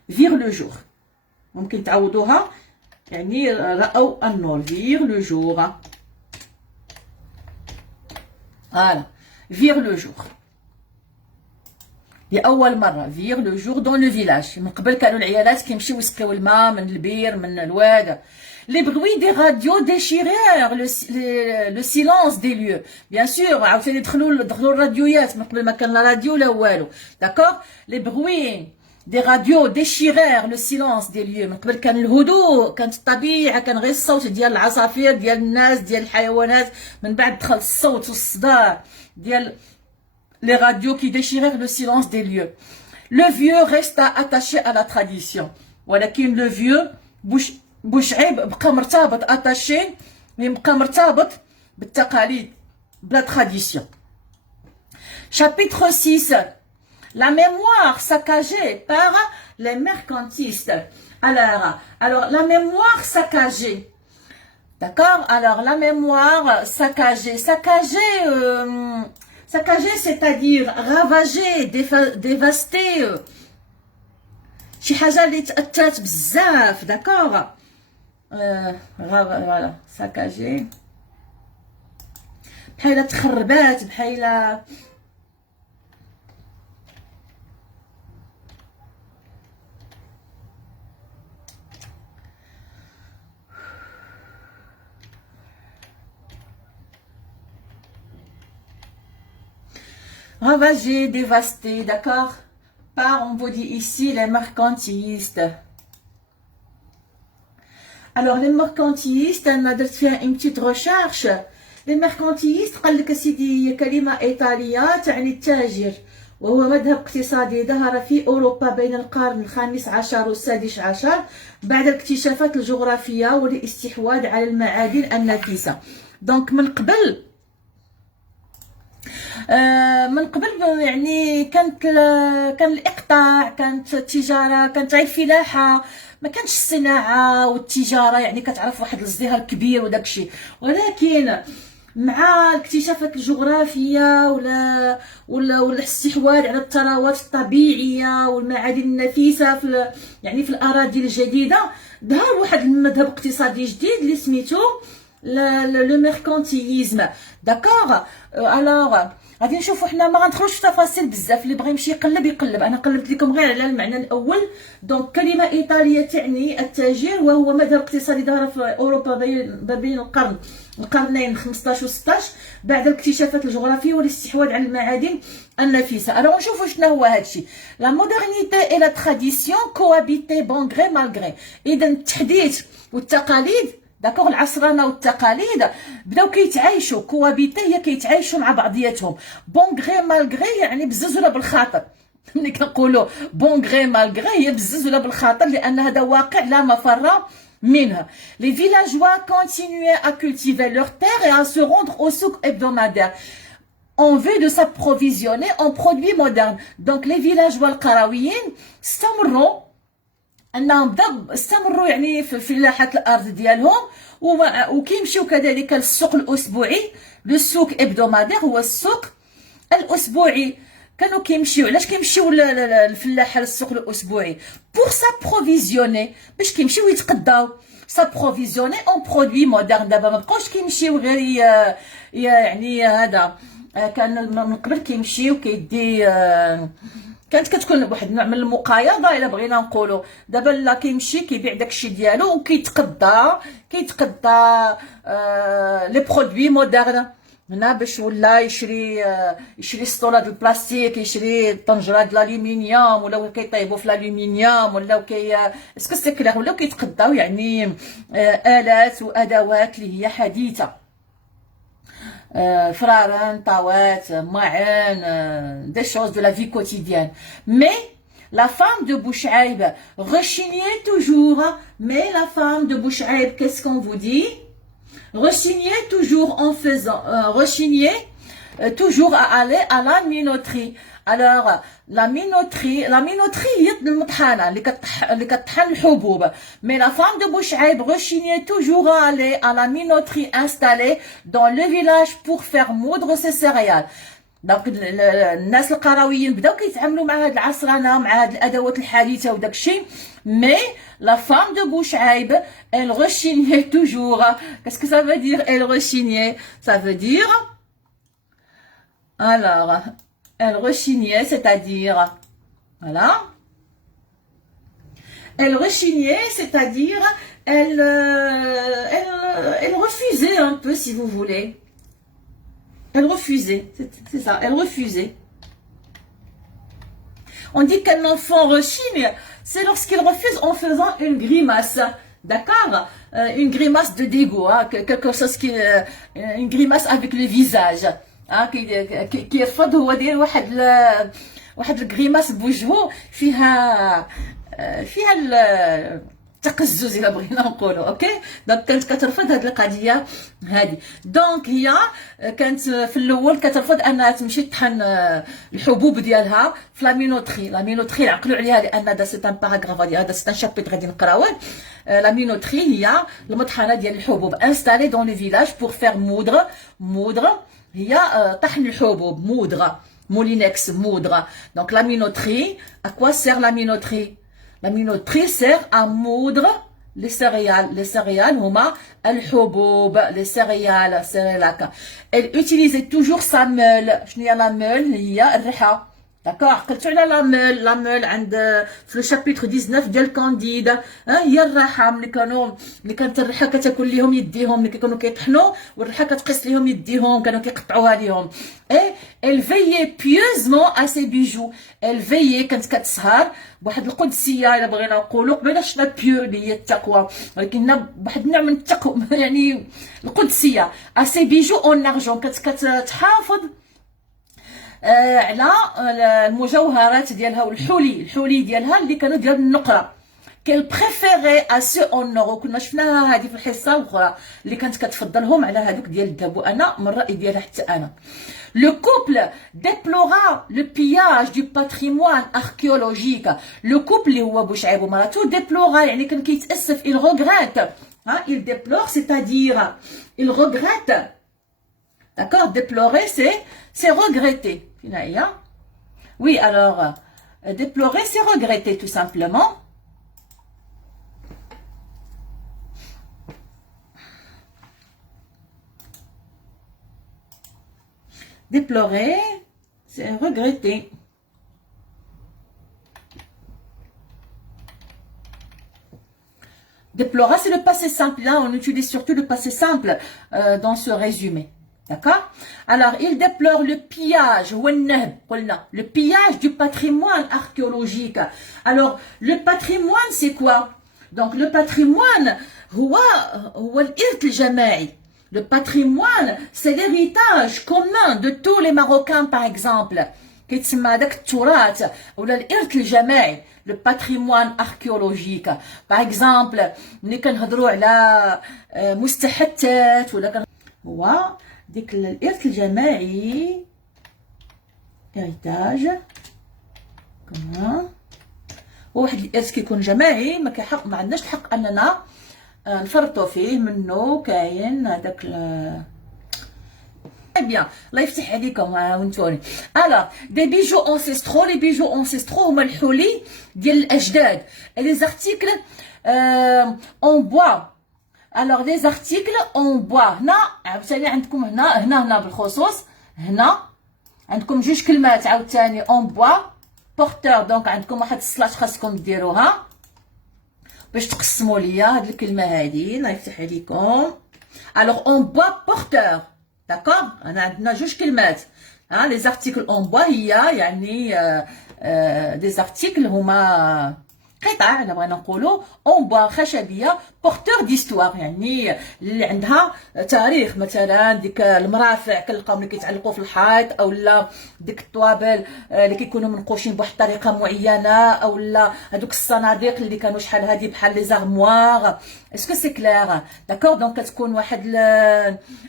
فير لو جور، ممكن تعوضوها يعني رأوا النور. فير لو جور، فوالا. فير لو جور لأول مرة. فير لو جور دون لو فيلاج. من قبل كانوا العيالات كيمشيو يسقيو الماء من البير من الواد. لي بغوي دي راديو ديشيرير لو سيلونس دي ليو. بيان سور عاوتاني دخلوا الراديويات، من قبل ما كان لا راديو لا والو، داكوغ. لي بغوي دي راديو ديشيرير لو سيلونس دي ليو. من قبل كان الهدوء، كانت الطبيعة، كان غير الصوت ديال العصافير ديال الناس ديال الحيوانات. من بعد دخل الصوت والصداع ديال les radios qui déchirèrent le silence des lieux. Le vieux resta attaché à la tradition. ولكن le vieux بوشعيب بقى مرتبط attaché، بقى مرتبط بالتقاليد بلا tradition. Chapitre 6. La mémoire saccagée par les mercantilistes. Alors la mémoire saccagée. D'accord? Alors la mémoire saccagée. Saccagé, c'est-à-dire ravagé, dévasté. شي حاجة اللي تأثرت بزاف، داكوغ. فوالا ساكاجي بحال تخربات، بحال ravagé, dévasté, d'accord. Par, on vous dit ici, les mercantilistes. Alors, les mercantilistes, on a fait une petite recherche. Les mercantilistes, قال لك سيدي كلمة إيطالية تعني التاجر، وهو مذهب اقتصادي ظهر في أوروبا بين القرن الخامس عشر والسادس عشر بعد الاكتشافات الجغرافية والاستحواذ على المعادن النفيسة. دونك من قبل يعني كان الاقطاع، كانت التجاره، كانت غير الفلاحه، ما كانش الصناعه والتجاره يعني كتعرف واحد الازدهار كبير وداكشي. ولكن مع الاكتشافات الجغرافيه ولا الاستحواذ على الثروات الطبيعيه والمعادن النفيسه يعني في الاراضي الجديده، ظهر واحد المذهب اقتصادي جديد اللي سميتو لو ميركانتيليزم، داكوغ. الوغ غادي نشوفوا حنا، ما غندخلوش في تفاصيل بزاف، اللي بغى يمشي يقلب. انا قلبت لكم غير على المعنى الاول. دونك كلمه ايطاليه تعني التاجر، وهو مذهب اقتصادي ظهر في اوروبا بين القرنين 15 و 16 بعد الاكتشافات الجغرافيه والاستحواذ على المعادن النفيسه. الوغ نشوفوا شنو هو هادشي. لا مودرنيتي اي لا تراديسيون كوابيتي بون غري مالغري. اذا التحديث والتقاليد، داكوغ، العصرنه والتقاليد بداو كيتعايشوا كوابيتي، هي كيتعايشوا مع بعضياتهم بون غري مالغري، يعني بزز ولا بالخاطر. ملي كنقولوا بون غري مالغري هي بزز ولا بالخاطر، لان هذا واقع لا مفر منه. Les villageois continuaient à cultiver leurs terres et à se rendre au souk hebdomadaire en vue de s'approvisionner en produits modernes. Donc les villageois القرويين استمروا يعني في فلاحة الارض ديالهم، وكيمشيو كذلك للسوق الاسبوعي. لو سوق ابدومادير هو السوق الاسبوعي. كانوا كيمشيو، علاش كيمشيو الفلاحه للسوق الاسبوعي؟ بور سابروفيزيوني، باش كيمشيو يتقداو سابروفيزيوني اون برودوي مودرن. دابا ما بقاوش كيمشيو غير يعني هذا كان من قبل كيمشيو كيدي كانت كتكون واحد النوع من المقايضه الا بغينا نقولوا. دابا لا كيمشي كيبيع داكشي ديالو وكيتقدى لي برودوي مودرن. هنا باش ولا يشري سطوله د البلاستيك، يشري طنجره د الالومنيوم، ولاو كيطيبوا في الالومنيوم، ولاو اسكو سي كلير، ولاو كيتقداو يعني الات وادوات اللي هي حديثه، فرارن، طاوات، معان، des choses de la vie quotidienne. Mais la femme de Bouchaïb rechignait toujours. Mais la femme de Bouchaïb, qu'est-ce qu'on vous dit? Rechignait toujours en faisant, rechignait toujours à aller à la minoterie. Alors la minoterie هي المطحنه اللي كطحن الحبوب. Mais la femme de Bouchaïb rechignait toujours à aller à la minoterie installée dans le village pour faire moudre ses céréales. دونك الناس القرويين بداو كيتعاملوا مع هاد العصرانه، مع هاد الادوات الحديثه وداكشي. مي لا فام دو بوشعيب elle rechignait toujours. Qu'est-ce que ça veut dire elle rechignait? Ça veut dire alors elle rechignait, c'est-à-dire voilà, elle rechignait, c'est-à-dire elle refusait un peu, si vous voulez. Elle refusait, c'est ça, elle refusait. On dit qu'un enfant rechigne, c'est lorsqu'il refuse en faisant une grimace, d'accord, une grimace de dégoût, hein, quelque chose qui, une grimace avec le visage, hein, qui يرفض هو داير واحد الغريماس بوجهه فيها تقزز الا بغينا نقولوا. اوكي، دونك كانت كترفض هذه القضيه هذه. دونك هي كانت في الاول كترفض انها تمشي تطحن الحبوب ديالها في لا مينوتري عقلوا عليها، لان هذا سي ان باراغراف، هذا سي ان شابيتر غادي نقراوه. لا مينوتري هي المطحنه ديال الحبوب. انستالي دون لو فيلاج بور فير مودر هي طحن الحبوب، مولينكس مودر. دونك لا مينوتري à quoi sert la minoterie? La minoterie sert à moudre les céréales. Les céréales, huma al-hubub, les céréales, céréales. Elle utilisait toujours sa meule. شنو هي la meule؟ هي الرحى. داكوغ، قلتو على لا مول عند في الشابيتر 19 ديال كانديد. هي الرحى، ملي كانت الرحى كتاكل ليهم يديهم، ملي كانوا كيطحنوا والرحى كتقيس ليهم يديهم، كانوا كيقطعوها ليهم. elle veillait pieusement à ses bijoux. elle veillait، كانت كتسهر بواحد القدسيه الا بغينا نقولوا. قبيله شفنا بيو اللي هي التقوى، ولكن بواحد النوع من التقوى يعني القدسيه. à ses bijoux en argent، كانت كتحافظ على المجوهرات ديالها والحولي ديالها اللي كانوا ديال النقره. qu'elle préférait à ceux en or. وكنا شفناها هذه في الحصه الاخرى اللي كانت كتفضلهم على هذوك ديال الذهب، وانا من الراي ديالها حتى انا. Le couple déplora le pillage du patrimoine archéologique. Le couple اللي هو بوشعيب ومراته déplora يعني كان كيتاسف. il regrette، il déplore c'est-à-dire il regrette. D'accord, déplorer c'est regretter. Oui, alors déplorer c'est regretter tout simplement. Déplorer c'est regretter. Déplorer c'est le passé simple. Là on utilise surtout le passé simple dans ce résumé. D'accord? Alors, il déplore le pillage, le pillage du patrimoine archéologique. Alors, le patrimoine, c'est quoi? Donc, le patrimoine, هو الإرث الجماعي. Le patrimoine, c'est l'héritage commun de tous les Marocains, par exemple. كيتسمى داك التراث ولا الإرث الجماعي. Le patrimoine archéologique. Par exemple, ملي كنهضروا على مستحدثات ولا هو ديك الإرث الجماعي. héritage. كما هو واحد الإرث كيكون جماعي ما عندناش الحق أننا نفرطوا فيه منه كاين هذاك bien الله يفتح عليكم وانتوني. alors des bijoux ancestraux. les bijoux ancestraux هما الحلي ديال الاجداد. les articles en bois. alors les articles en bois. هنا عاوتاني عندكم هنا بالخصوص هنا عندكم جوج كلمات عاوتاني en bois porteur. دونك عندكم واحد السلاش خاصكم ديروها باش تقسموا ليا هاد الكلمه هادي. الله يفتح عليكم. alors en bois porteur. داكوغ انا عندنا جوج كلمات. لي زارتيكل اون بوا هي يعني دي زارتيكل هما قطع الا بغينا نقولوا اون بوا خشبيه بورتور ديستوار يعني اللي عندها تاريخ. مثلا ديك المرافع كنلقاو ملي كيتعلقوا في الحيط او لا ديك الطوابل اللي كيكونوا منقوشين بواحد الطريقه معينه او لا هذوك الصناديق اللي كانوا شحال هادي بحال لي زارموار. اسكو سي كلير داكور. دونك كتكون واحد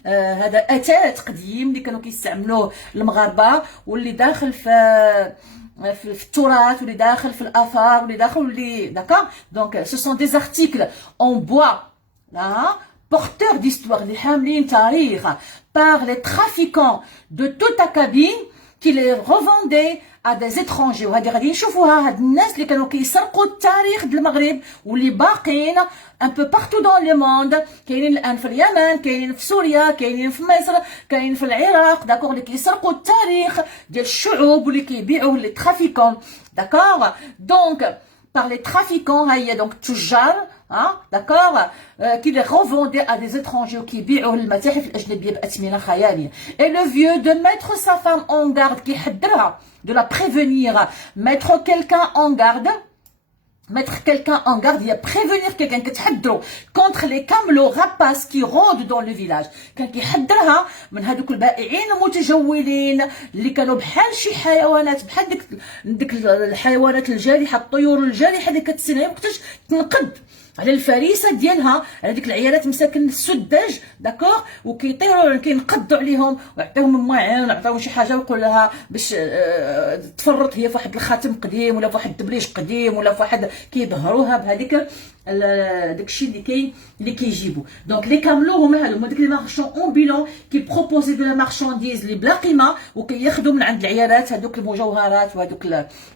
هذا اثاث قديم اللي كانوا كيستعملوه المغاربه واللي داخل في التراث واللي داخل في الاثار واللي داخل واللي داكور. دونك سو سون دي زارتيكل اون بوا porteurs d'histoire اللي حاملين تاريخ par les trafiquants de toute Acabie qui les revendaient à des étrangers. وهذه غادي نشوفوها هاد الناس اللي كانوا كيسرقوا التاريخ ديال المغرب واللي باقيين un peu partout dans le monde. كاينين الان في اليمن كاينين في سوريا كاينين في مصر كاينين في العراق داكور اللي كيسرقوا التاريخ ديال الشعوب واللي كيبيعوه لي ترافيكون داكور. دونك par les trafiquants هي دونك التجار داكور qui les revendaient à des étrangers qui بيعوه للمتاحف الاجنبيه باثمنه خياليه. et le vieux de mettre sa femme en garde كيحذرها de la prévenir. mettre quelqu'un en garde. mettre quelqu'un en garde هي prévenir quelqu'un كتحذرو contre les camelots rapaces qui rôdent dans le village. كان كيحذرها من هذوك البائعين المتجولين اللي كانوا بحال شي حيوانات بحال ديك الحيوانات الجارحه الطيور الجارحه اللي كتسنى وقتاش تنقد على الفريسه ديالها على ديك العيالات مساكن السداج داكوغ وكيطيروا كينقضوا عليهم ويعطيوهم معين ويعطيوهم شي حاجه ويقول لها باش تفرط هي في واحد الخاتم قديم ولا في واحد الدبليش قديم ولا في واحد كيظهروها بهذيك داكشي اللي كيجيبوا. دونك لي كاملو هما ديك لي مارشون امبيلون كي بروبوزي دو لا مارشانديز لي بلا قيمه وكياخذوا من عند العيالات هذوك المجوهرات وهذوك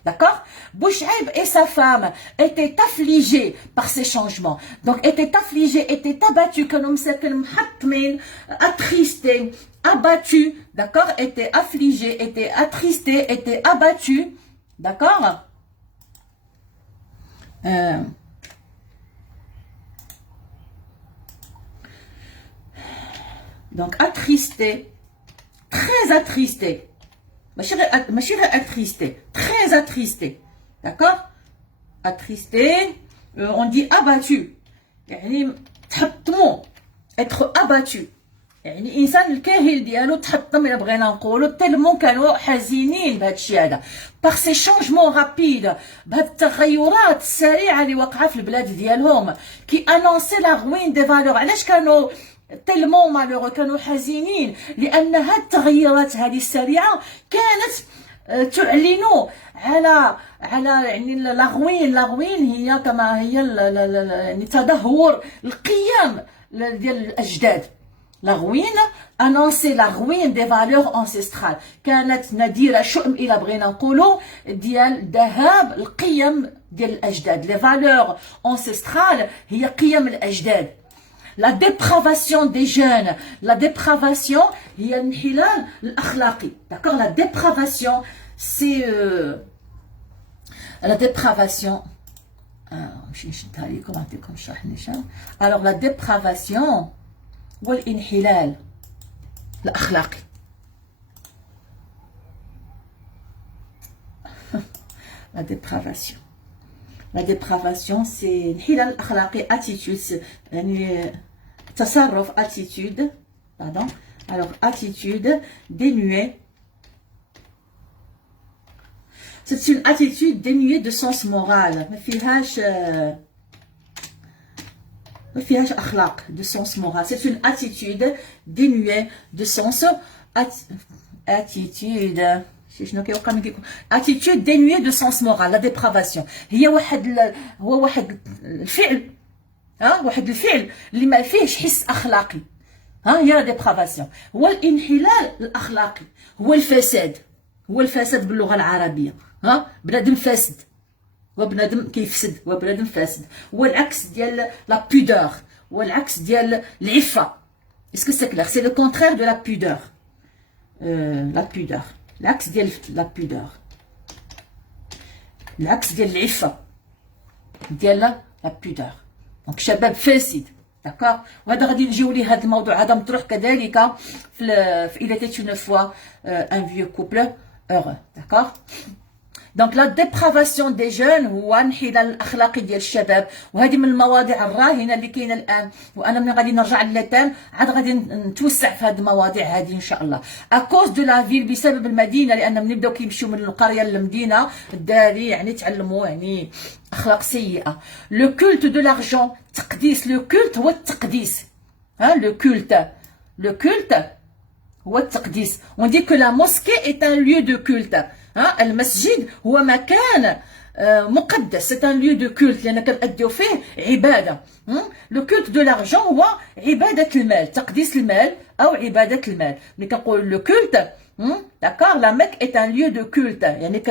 داكوغ. بوشعيب اي سا فام ايتي افليجي بار سي شانجمون. دونك ايتي افليجي ايتي اباتو كانوا مساكن محطمين اتريستي abattu d'accord était affligé était attristé était abattu d'accord. Donc attristé, très attristé. Ma chérie attristé, très attristé. D'accord? Attristé, on dit abattu. يعني تحطموا être abattu. يعني الانسان الكاهل ديالو تحطم الا بغينا نقولوا تلمون كانوا حزينين بهذا الشيء هذا باغ سي شونجمون رابيد بهاد التغيرات السريعه اللي واقعه في البلاد ديالهم كي انونسي لا غوين دي فالور. علاش كانوا تلمون مالوغو كانوا حزينين؟ لان هاد التغيرات هذه السريعه كانت تعلن على يعني لاغوين هي كما هي يعني تدهور القيم ديال الاجداد. La ruine annonçait la ruine des valeurs ancestrales. كانت نادرة شؤم إلى بغينا نقولوا ديال ذهاب القيم ديال الأجداد. les valeurs ancestrales هي قيم الأجداد. la dépravation des jeunes. la dépravation هي الانحلال الأخلاقي. d'accord. la dépravation c'est la dépravation مش نشدها لكم نعطيكم شرح نشان. alors la dépravation والانحلال الأخلاقي. La dépravation. La dépravation c'est الانحلال الأخلاقي attitude يعني تصرف attitude pardon. Alors, attitude dénuée. C'est une attitude dénuée de sens moral. ما فيهاش أخلاق, de sens moral. C'est une attitude dénuée de sens. Attitude. Attitude dénuée de sens moral. La dépravation. هو واحد الفعل. واحد الفعل اللي ما فيهش حس أخلاقي. هي لا ديبرافاسيون. هو الانحلال الأخلاقي. هو الفساد. هو الفساد باللغة العربية. بنادم فاسد. هو بنادم كيفسد. هو بنادم فاسد. هو العكس ديال لا بودور. هو العكس ديال العفة. اسكو سي كلير؟ سي لو كونترير دو لا بودور. لا بودور. العكس ديال لا بودور. العكس ديال العفة. ديال لا بودور. دونك شباب فاسد. داكوغ. وهذا غادي نجيو ليه هذا الموضوع هذا مطروح كذلك في إل إتي اون فوا ان فيو كوبل heureux. داكوغ. دونك لا ديبرافاسيون دي جون هو انحلال الاخلاقي ديال الشباب، وهذه من المواضيع الراهنه اللي كاينه الان. وانا من غادي نرجع للتان عاد غادي نتوسع في هذه المواضيع هذه ان شاء الله. اكوز دو لا فيل، بسبب المدينه، لان ملي بداو كيمشيو من القريه للمدينه الدراري يعني تعلموا يعني اخلاق سيئه. لو كولت دو لارجون، تقديس. لو كولت هو التقديس. لو كولت هو التقديس. on dit que la mosquée est un lieu de culte. المسجد هو مكان مقدس. c'est un lieu de culte لأن كنأديو فيه عبادة. لو كولت دو لارجون هو عبادة المال، تقديس المال أو عبادة المال. ملي كنقول لو كولت داكار، لا ميك est un lieu de culte، يعني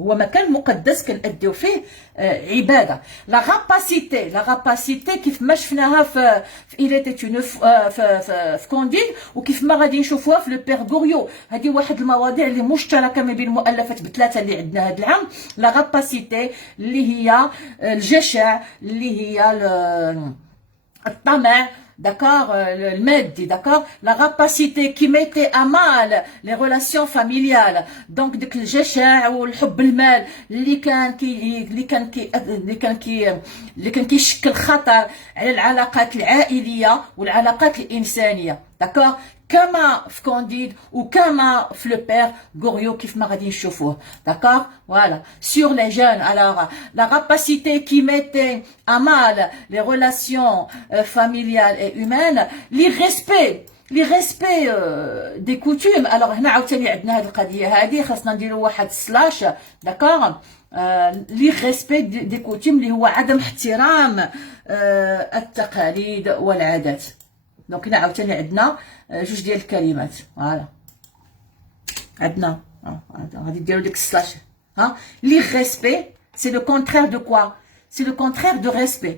هو مكان مقدس كنأديو فيه عبادة. لا راباسيتي كيف ما شفناها في إل إتي اون في كونديد، وكيف ما غادي نشوفوها في لو بير غوريو. هذه واحد المواضيع اللي مشتركة ما بين المؤلفات بثلاثة اللي عندنا هذا العام. لا راباسيتي اللي هي الجشع، اللي هي الطمع، d'accord, le medi, d'accord, la rapacité qui mettait à mal les relations familiales. Donc ديك الجشع والحب المال اللي كان كيشكل خطر على العلاقات العائليه والعلاقات الانسانيه. d'accord, كما في كونديد وكما في لو بير غوريو كيف ما غادي نشوفوه. داكوغ. فوالا sur les jeunes. alors la rapacité qui mettait à mal les relations familiales et humaines. l'irrespect des coutumes. alors هنا عاوتاني عندنا هذه القضيه هذه خاصنا نديروا واحد سلاش. داكوغ. l'irrespect des coutumes اللي هو عدم احترام التقاليد والعادات. دونك هنا عاوتاني عندنا جوج ديال الكلمات. فوالا عندنا غادي نديرو ديك السلاش. l'irrespect c'est le contraire de quoi? c'est le contraire de respect.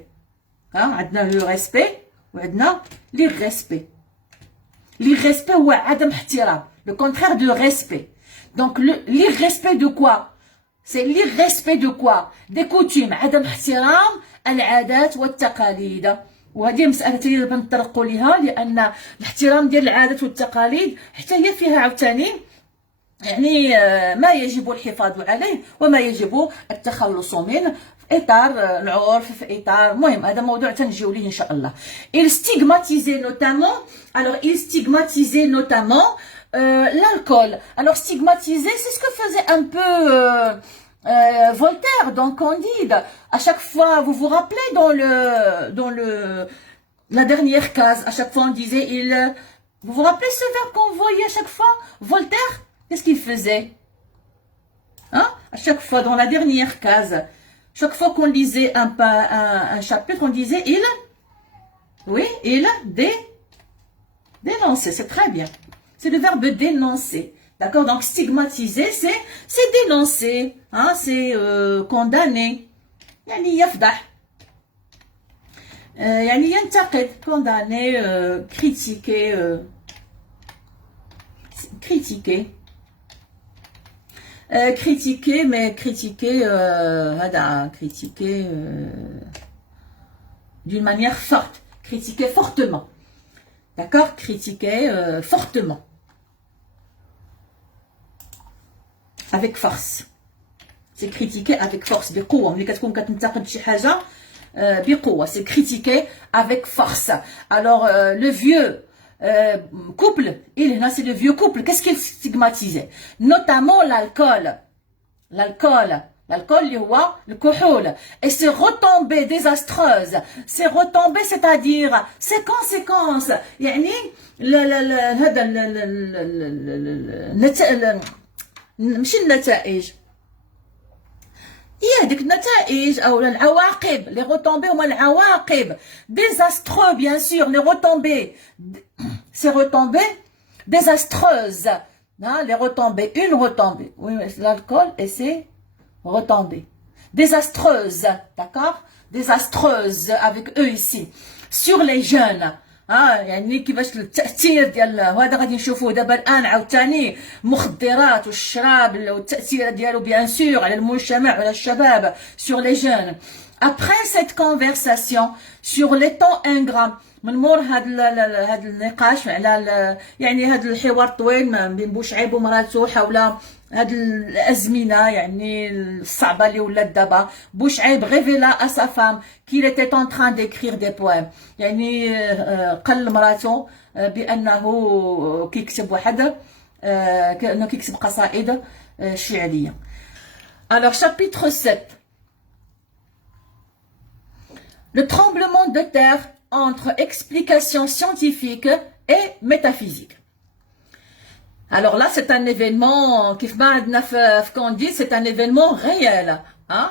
عندنا le respect وعندنا l'irrespect. l'irrespect هو عدم احترام. le contraire de respect. donc l'irrespect de quoi? c'est l'irrespect de quoi? des coutumes. عدم احترام العادات والتقاليد. وهذه مسألة تانية دابا نطرقوا ليها، لأن الاحترام ديال العادات والتقاليد حتى هي فيها عاوتاني يعني ما يجب الحفاظ عليه وما يجب التخلص منه في إطار العرف، في إطار المهم هذا موضوع تنجيو ليه إن شاء الله. il stigmatisait notamment l'alcool. alors stigmatiser, c'est ce que faisait un peu Voltaire dans Candide. À chaque fois, vous vous rappelez dans la dernière case, à chaque fois on disait vous vous rappelez ce verbe qu'on voyait à chaque fois? Voltaire, qu'est-ce qu'il faisait? À chaque fois dans la dernière case, chaque fois qu'on lisait un chapitre, on disait il dénonçait. C'est très bien. C'est le verbe dénoncer. D'accord, donc stigmatiser, c'est dénoncer, c'est condamner. يعني يفضح. يعني ينتقد. condamner, critiquer. critiquer, mais critiquer d'une manière forte. Critiquer fortement. D'accord, critiquer fortement. avec force. c'est critiquer avec force. بقوة. ملي كتكون كتنتقد شي حاجة بقوة. c'est critiquer avec force. alors le vieux couple, c'est le vieux couple, qu'est-ce qu'il stigmatisait? Notamment l'alcool. L'alcool, le kohoul. Et ces retombées désastreuses, ces retombées, c'est-à-dire ces conséquences, يعني هذا مش النتائج، هذيك النتائج او العواقب، les retombées هما العواقب désastreux bien sûr، les retombées، ces retombées désastreuses. Les retombées, une retombée. Oui, l'alcool et ses retombées. Désastreuses, d'accord? Désastreuses avec eux ici. Sur les jeunes. يعني كيفاش التأثير ديال وهذا غادي نشوفوه دابا الآن عاوتاني المخدرات والشراب والتأثير ديالو بيان سور على المجتمع وعلى الشباب sur les jeunes. Après cette conversation sur les temps ingrats من مور هاد النقاش على يعني هاد الحوار الطويل ما بين بوشعيب ومراته حول هاد الازمنه يعني الصعبه اللي ولات دابا. بوشعيب ريفيلا ا سا فام كيل ايتي ان تران ديكرير دي بويم، يعني قال لمراته بانه كيكتب كانه كيكتب قصائد شعريه. Alors chapitre 7. Le tremblement de terre entre explications scientifiques et métaphysiques. Alors là, c'est un événement, c'est un événement réel. Hein?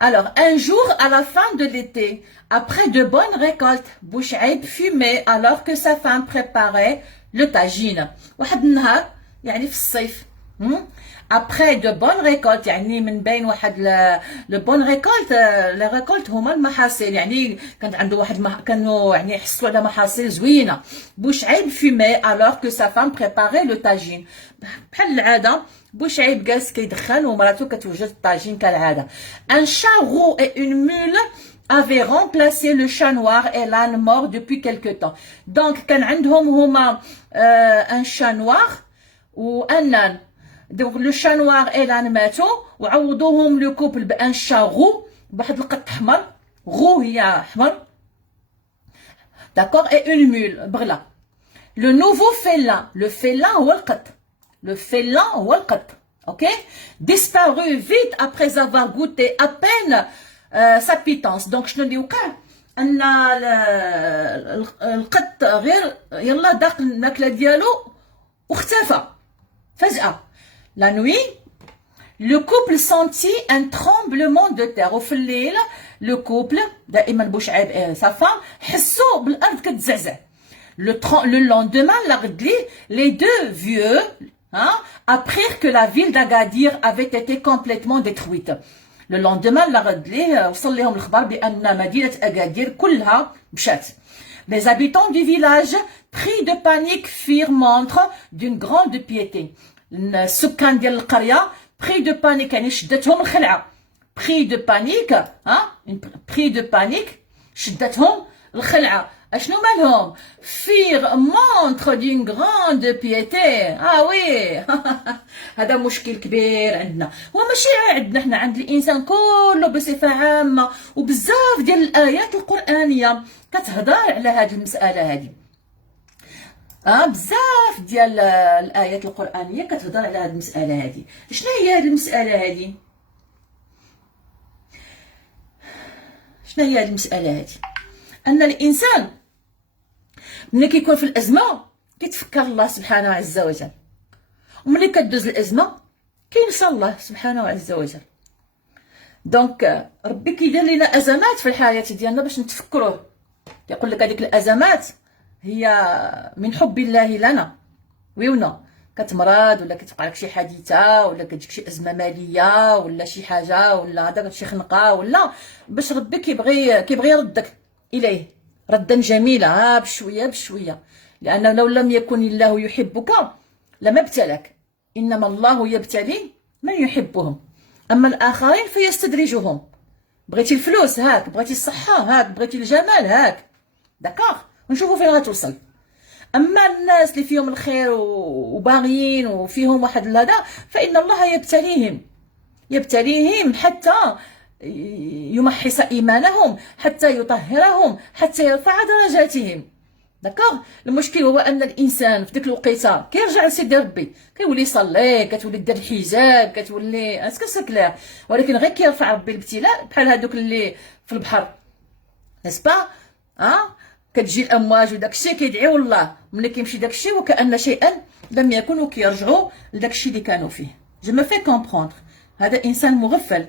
Alors, un jour, à la fin de l'été, après de bonnes récoltes, Bouchaïb fumait alors que sa femme préparait le tagine. واحد النهار يعني في الصيف. Après de bonnes récoltes يعني من بين واحد لو بون ريكولت، لي ريكولت هما المحاصيل، يعني كانت عنده واحد كانوا يعني يحصلوا على محاصيل زوينه. بوشعيب فيمي alors que sa femme préparait le tagine. بحال العاده بوشعيب جالس كيدخن ومراته كتوجد الطاجين كالعاده. Un chat roux et une mule avaient remplacé le chat noir et l'âne mort depuis quelque temps. Donc كان عندهم هما un chat noir و un âne. Donc le chat noir et l'âne ماتوا وعوضوهم لو كوبل بان شا غو بواحد القط احمر. غو هي احمر، d'accord, et une mule بغلا. Le nouveau félin، le félin هو القط، le félin هو القط، ok, disparu vite après avoir goûté à peine sa pitance. donc شنو اللي وقع؟ ان القط غير يلا داق الماكله ديالو واختفى فجأة. La nuit, le couple sentit un tremblement de terre. Au الليل le couple دائما بوشعيب et sa femme حسوا بالارض كتزعزع. Le lendemain, la غد les deux vieux apprirent que la ville d'Agadir avait été complètement détruite. Le lendemain, la غد وصل لهم الخبر بان مدينه أغادير كلها مشات. Les habitants du village, pris de panique, firent montre d'une grande piété. السكان ديال القريه pris de panique يعني شدتهم الخلعه. pris de panique pris de panique شدتهم الخلعه. اشنو مالهم؟ firent montre d'une grande piété. وي هذا مشكل كبير عندنا، وماشي عندنا حنا، عند الانسان كله بصفه عامه، وبزاف ديال الايات القرانيه كتهضر على هذه المساله هذه. بزاف ديال الايات القرانيه كتهضر على هذه المساله هذه. شنو هي هذه المساله هذه؟ شنو هي هذه المساله هذه؟ ان الانسان ملي كيكون في الازمه كيتفكر الله سبحانه عز وجل، وملي كدوز الازمه كينسى الله سبحانه عز وجل. دونك ربي كيدير لنا ازمات في الحياه ديالنا باش نتفكروه. يقول لك هذيك الازمات هي من حب الله لنا، ويونا كتمرض ولا كتوقع لك شي حادثه ولا كتجيك شي ازمه ماليه ولا شي حاجه ولا هذاك شي خنقه ولا باش ربي كيبغي يردك اليه ردا جميلا بشويه بشويه. لانه لو لم يكن الله يحبك لما ابتلاك، انما الله يبتلي من يحبهم، اما الاخرين فيستدرجهم. بغيتي الفلوس هاك، بغيتي الصحه هاك، بغيتي الجمال هاك، داكوغ، ونشوفوا فين غتوصل. اما الناس اللي فيهم الخير وباغيين وفيهم واحد هذا فان الله يبتليهم حتى يمحص ايمانهم، حتى يطهرهم، حتى يرفع درجاتهم. داكوغ. المشكل هو ان الانسان في ديك الوقيته كيرجع لسيدي ربي، كيولي يصلي، كتولي دير الحجاب، كتولي اسكو سي كلير، ولكن غير كيرفع ربي الابتلاء بحال هادوك اللي في البحر نسبا. كتجي الامواج وداكشي كيدعيو الله، ملي كيمشي داكشي وكأن شيئا لم يكن وكيرجعوا لداكشي اللي كانوا فيه. جو مي في كومبروندر، هذا انسان مغفل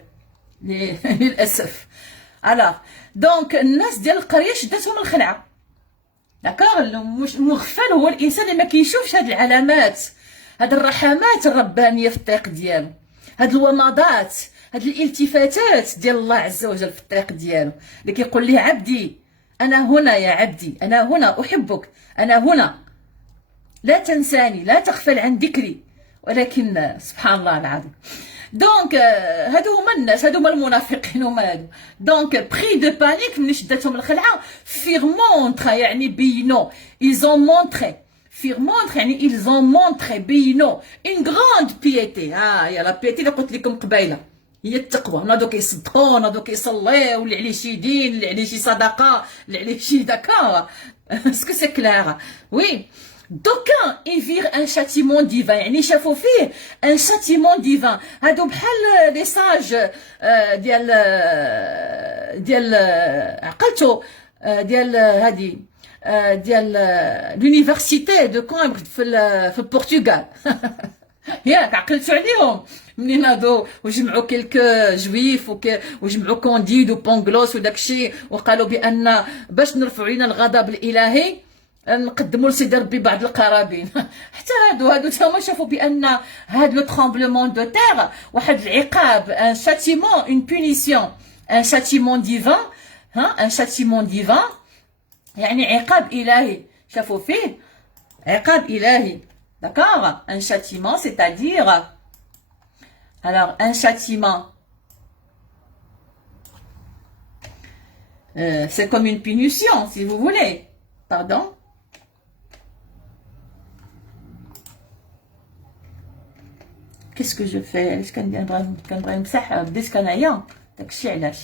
للاسف. الوغ دونك الناس ديال القريه شدتهم الخلعه. داكوغ. المغفل هو الانسان اللي ما كيشوفش هاد العلامات، هاد الرحمات الربانيه في الطريق ديالو، هاد الومضات، هاد الالتفاتات ديال الله عز وجل في الطريق ديالو، اللي كيقول ليه عبدي انا هنا يا عبدي، انا هنا احبك، انا هنا لا تنساني، لا تغفل عن ذكري. ولكن سبحان الله العظيم. دونك هادو هما الناس، هادو هما المنافقين، هما هادو. دونك بري دو بانيك ملي شدتهم الخلعه، فيغ مونتر يعني بينو، ils ont montré، فيغ مونتر يعني ils ont montré بينو une grande piété. هي لا بيتي اللي قلت لكم قبيله، هي التقوى. ناضو كيصدقوا، ناضو كيصليو، اللي عليه شي دين، اللي عليه شي صدقه، اللي عليه شي داكا. اسكو سي كلير؟ وي. دوكان يفير ان شاتيمون ديفان، يعني شافوا فيه ان شاتيمون ديفان. هادو بحال لي ساج ديال عقلتو ديال هادي ديال لونيفرسيتي دو كومبر في البرتغال. ياك عقلتو عليهم ملي ناضوا وجمعوا كيلكو جويف وجمعوا كونديد وبونغلوس وداكشي، وقالوا بان باش نرفعوا لينا الغضب الالهي نقدموا لسيدي ربي بعض القرابين. حتى هادو تما شافوا بان هاد لو ترامبلومون دو تير واحد العقاب، ان شاتيمون، اون بونيسيون، ان شاتيمون ديفان. ان شاتيمون ديفان يعني عقاب الهي، شافوا فيه عقاب الهي. داكوغ. ان شاتيمون c'est-à-dire alors un châtiment c'est comme une punition si vous voulez. Pardon. Qu'est-ce que je fais؟ علاش كنبغي نمسح بديت كنعيا، داكشي علاش.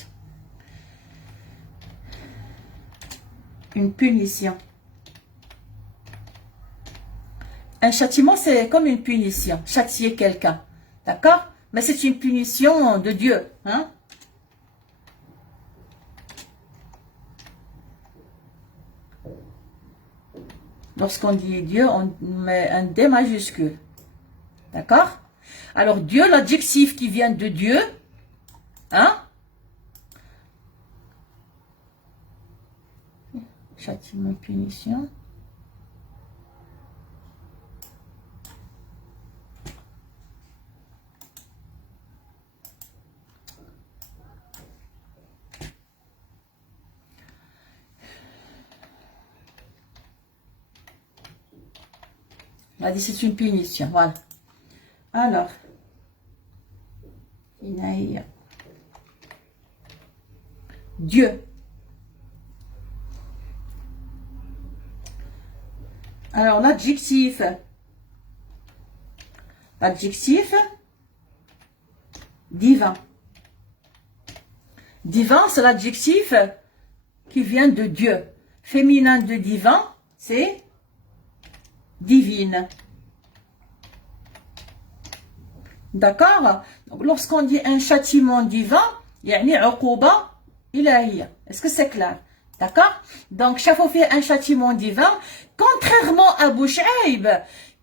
Une punition. Un châtiment, c'est comme une punition. Châtier quelqu'un. D'accord? Mais c'est une punition de Dieu. Hein? Lorsqu'on dit Dieu, on met un D majuscule. D'accord? Alors, Dieu, l'adjectif qui vient de Dieu, hein? Châtiment, punition. On a dit c'est une punition, voilà. Alors, Dieu. Alors, l'adjectif divin. Divin, c'est l'adjectif qui vient de Dieu. Féminin de divin, c'est divine. D'accord? Donc, lorsqu'on dit un châtiment divin, يعني عقوبة إلهية. Est-ce que c'est clair? D'accord? Donc, chaque fois fait un châtiment divin, contrairement à Bouchaïb,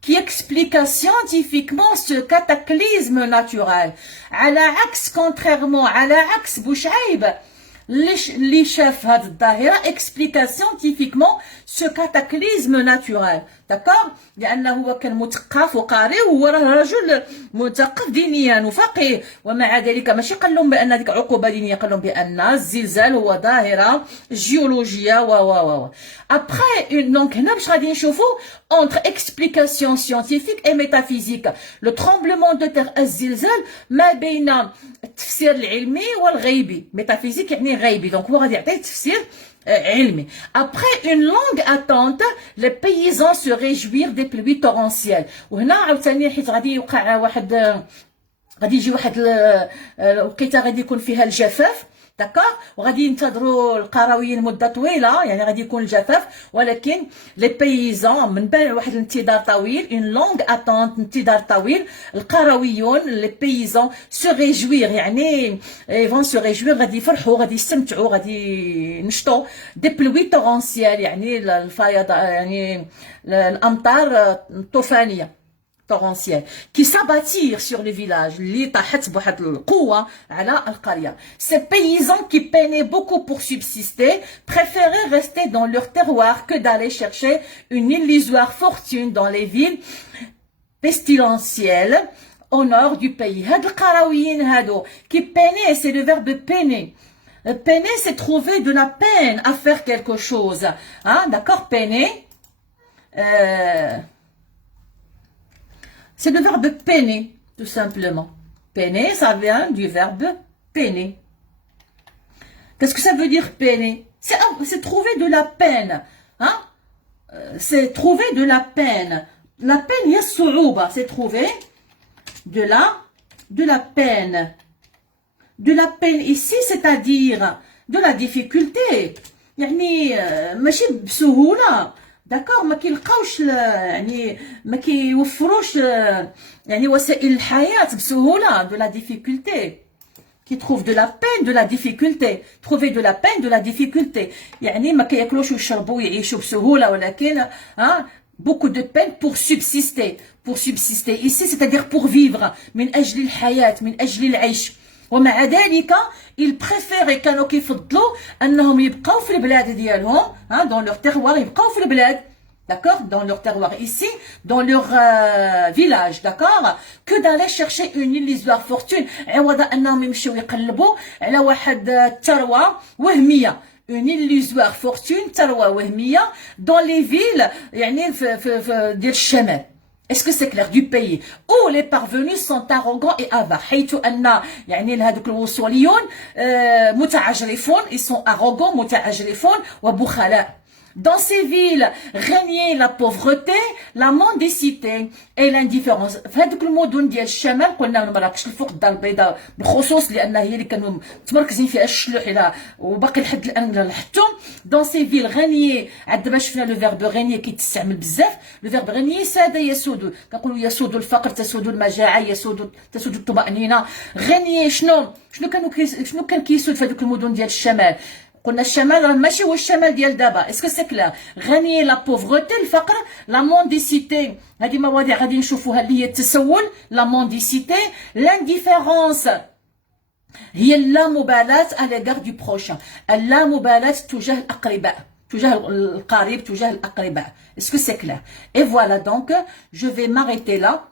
qui explique scientifiquement ce cataclysme naturel. À l'axe, contrairement à l'axe Bouchaïb, les chefs d'Ahira expliquent scientifiquement ce cataclysme naturel. D'accord? لأنه هو كان مثقف وقارئ وهو رجل مثقف دينيا وفقيه، ومع ذلك ماشي قال لهم بأن هذيك عقوبة دينية، قال لهم بأن الزلزال هو ظاهرة جيولوجية و Après, donc هنا باش غادي نشوفوا entre explication scientifique et métaphysique. Le tremblement de terre الزلزال ما بين التفسير العلمي والغيبي. métaphysique يعني غيبي، donc هو غادي يعطي تفسير علمي. Après une longue attente, les paysans se réjouirent des pluies torrentielles. وهنا عاوتاني حيت غادي يوقع واحد، غادي يجي واحد الوقيته غادي يكون فيها الجفاف، داكوغ. وغادي ينتظروا القرويين مده طويله، يعني غادي يكون الجفاف، ولكن لي بيزون من بعد واحد الانتظار طويل، اون لونغ اتونت، انتظار طويل، القرويون لي بيزون سو ريجوير، يعني فون سو ريجوير، غادي يفرحوا، غادي يستمتعوا، غادي ينشطوا دي بلوي تورونسيال، يعني الفيض، يعني الامطار الطوفانيه torrentielle qui s'abattirent sur le village اللي طاحت بواحد القوة على القرية. Ces paysans qui peinaient beaucoup pour subsister préféraient rester dans leur terroir que d'aller chercher une illusoire fortune dans les villes pestilentielles au nord du pays. هاد القرويين هادو qui peinaient, c'est le verbe peiner. Peiner, c'est trouver de la peine à faire quelque chose. Hein, d'accord, peiner. C'est le verbe peiner, tout simplement. Peiner, ça vient du verbe peiner. Qu'est-ce que ça veut dire peiner? C'est trouver de la peine. Hein? C'est trouver de la peine. La peine, il y a sourouba, c'est trouver de la peine. De la peine ici, c'est-à-dire de la difficulté. يعني ماشي بسهولة. داكوغ، ما كيلقاوش يعني ما كيوفروش يعني وسائل الحياة بسهولة. دو لا ديفيكولتي، كي تروف دو لا بين، دو لا ديفيكولتي، تروفي دو لا بين، دو لا ديفيكولتي، يعني ما كياكلوش ويشربوا ويعيشوا بسهولة، ولكن beaucoup de peine pour subsister. Pour subsister ici, c'est-à-dire pour vivre، من أجل الحياة، من أجل العيش. ومع ذلك ils préféraient، كانوا كيفضلوا انهم يبقاو في البلاد ديالهم، dans leur terroir، يبقاو في البلاد، d'accord, dans leur terroir ici, dans leur village, d'accord, que d'aller chercher une illusoire fortune، عوض انهم يمشيو يقلبوا على واحد الثروه وهميه، une illusoire fortune، ثروه وهميه dans les villes، يعني في ديال الشمال. Est-ce que c'est clair؟ Du pays où les parvenus sont arrogants et avares، حيث أن يعني هذوك الوصوليون متعجرفون، ils sont arrogants، متعجرفون وبخلاء. Dans ces villes régnait la pauvreté، la mendicité et l'indifférence. في هذوك المدن ديال الشمال، قلنا مراكش الفوق، الدار البيضاء بالخصوص، لأن هي اللي كانوا متمركزين فيها الشلوح إلى وباقي لحد الآن لحتهم. Dans ces villes régnait، عاد دابا شفنا لو فيرب رينيي كيتستعمل بزاف، لو فيرب رينيي ساد يسود، كنقولوا يسود الفقر، تسود المجاعة، تسود الطمأنينة. غينيي شنو كان كيسود في هذوك المدن ديال الشمال؟ قلنا الشمال راه ماشي هو الشمال ديال دابا. اسكو سي كلير؟ غني لا بوفرتي، الفقر، لا مونديسيتي، هذه مواضيع غادي نشوفوها اللي هي التسول، لا مونديسيتي، لانديفيرونس هي اللامبالاة أليغار دو بروشان، اللامبالاة تجاه الأقرباء، تجاه القريب، تجاه الأقرباء. اسكو سي كلير؟ Et voilà donc je vais m'arrêter là.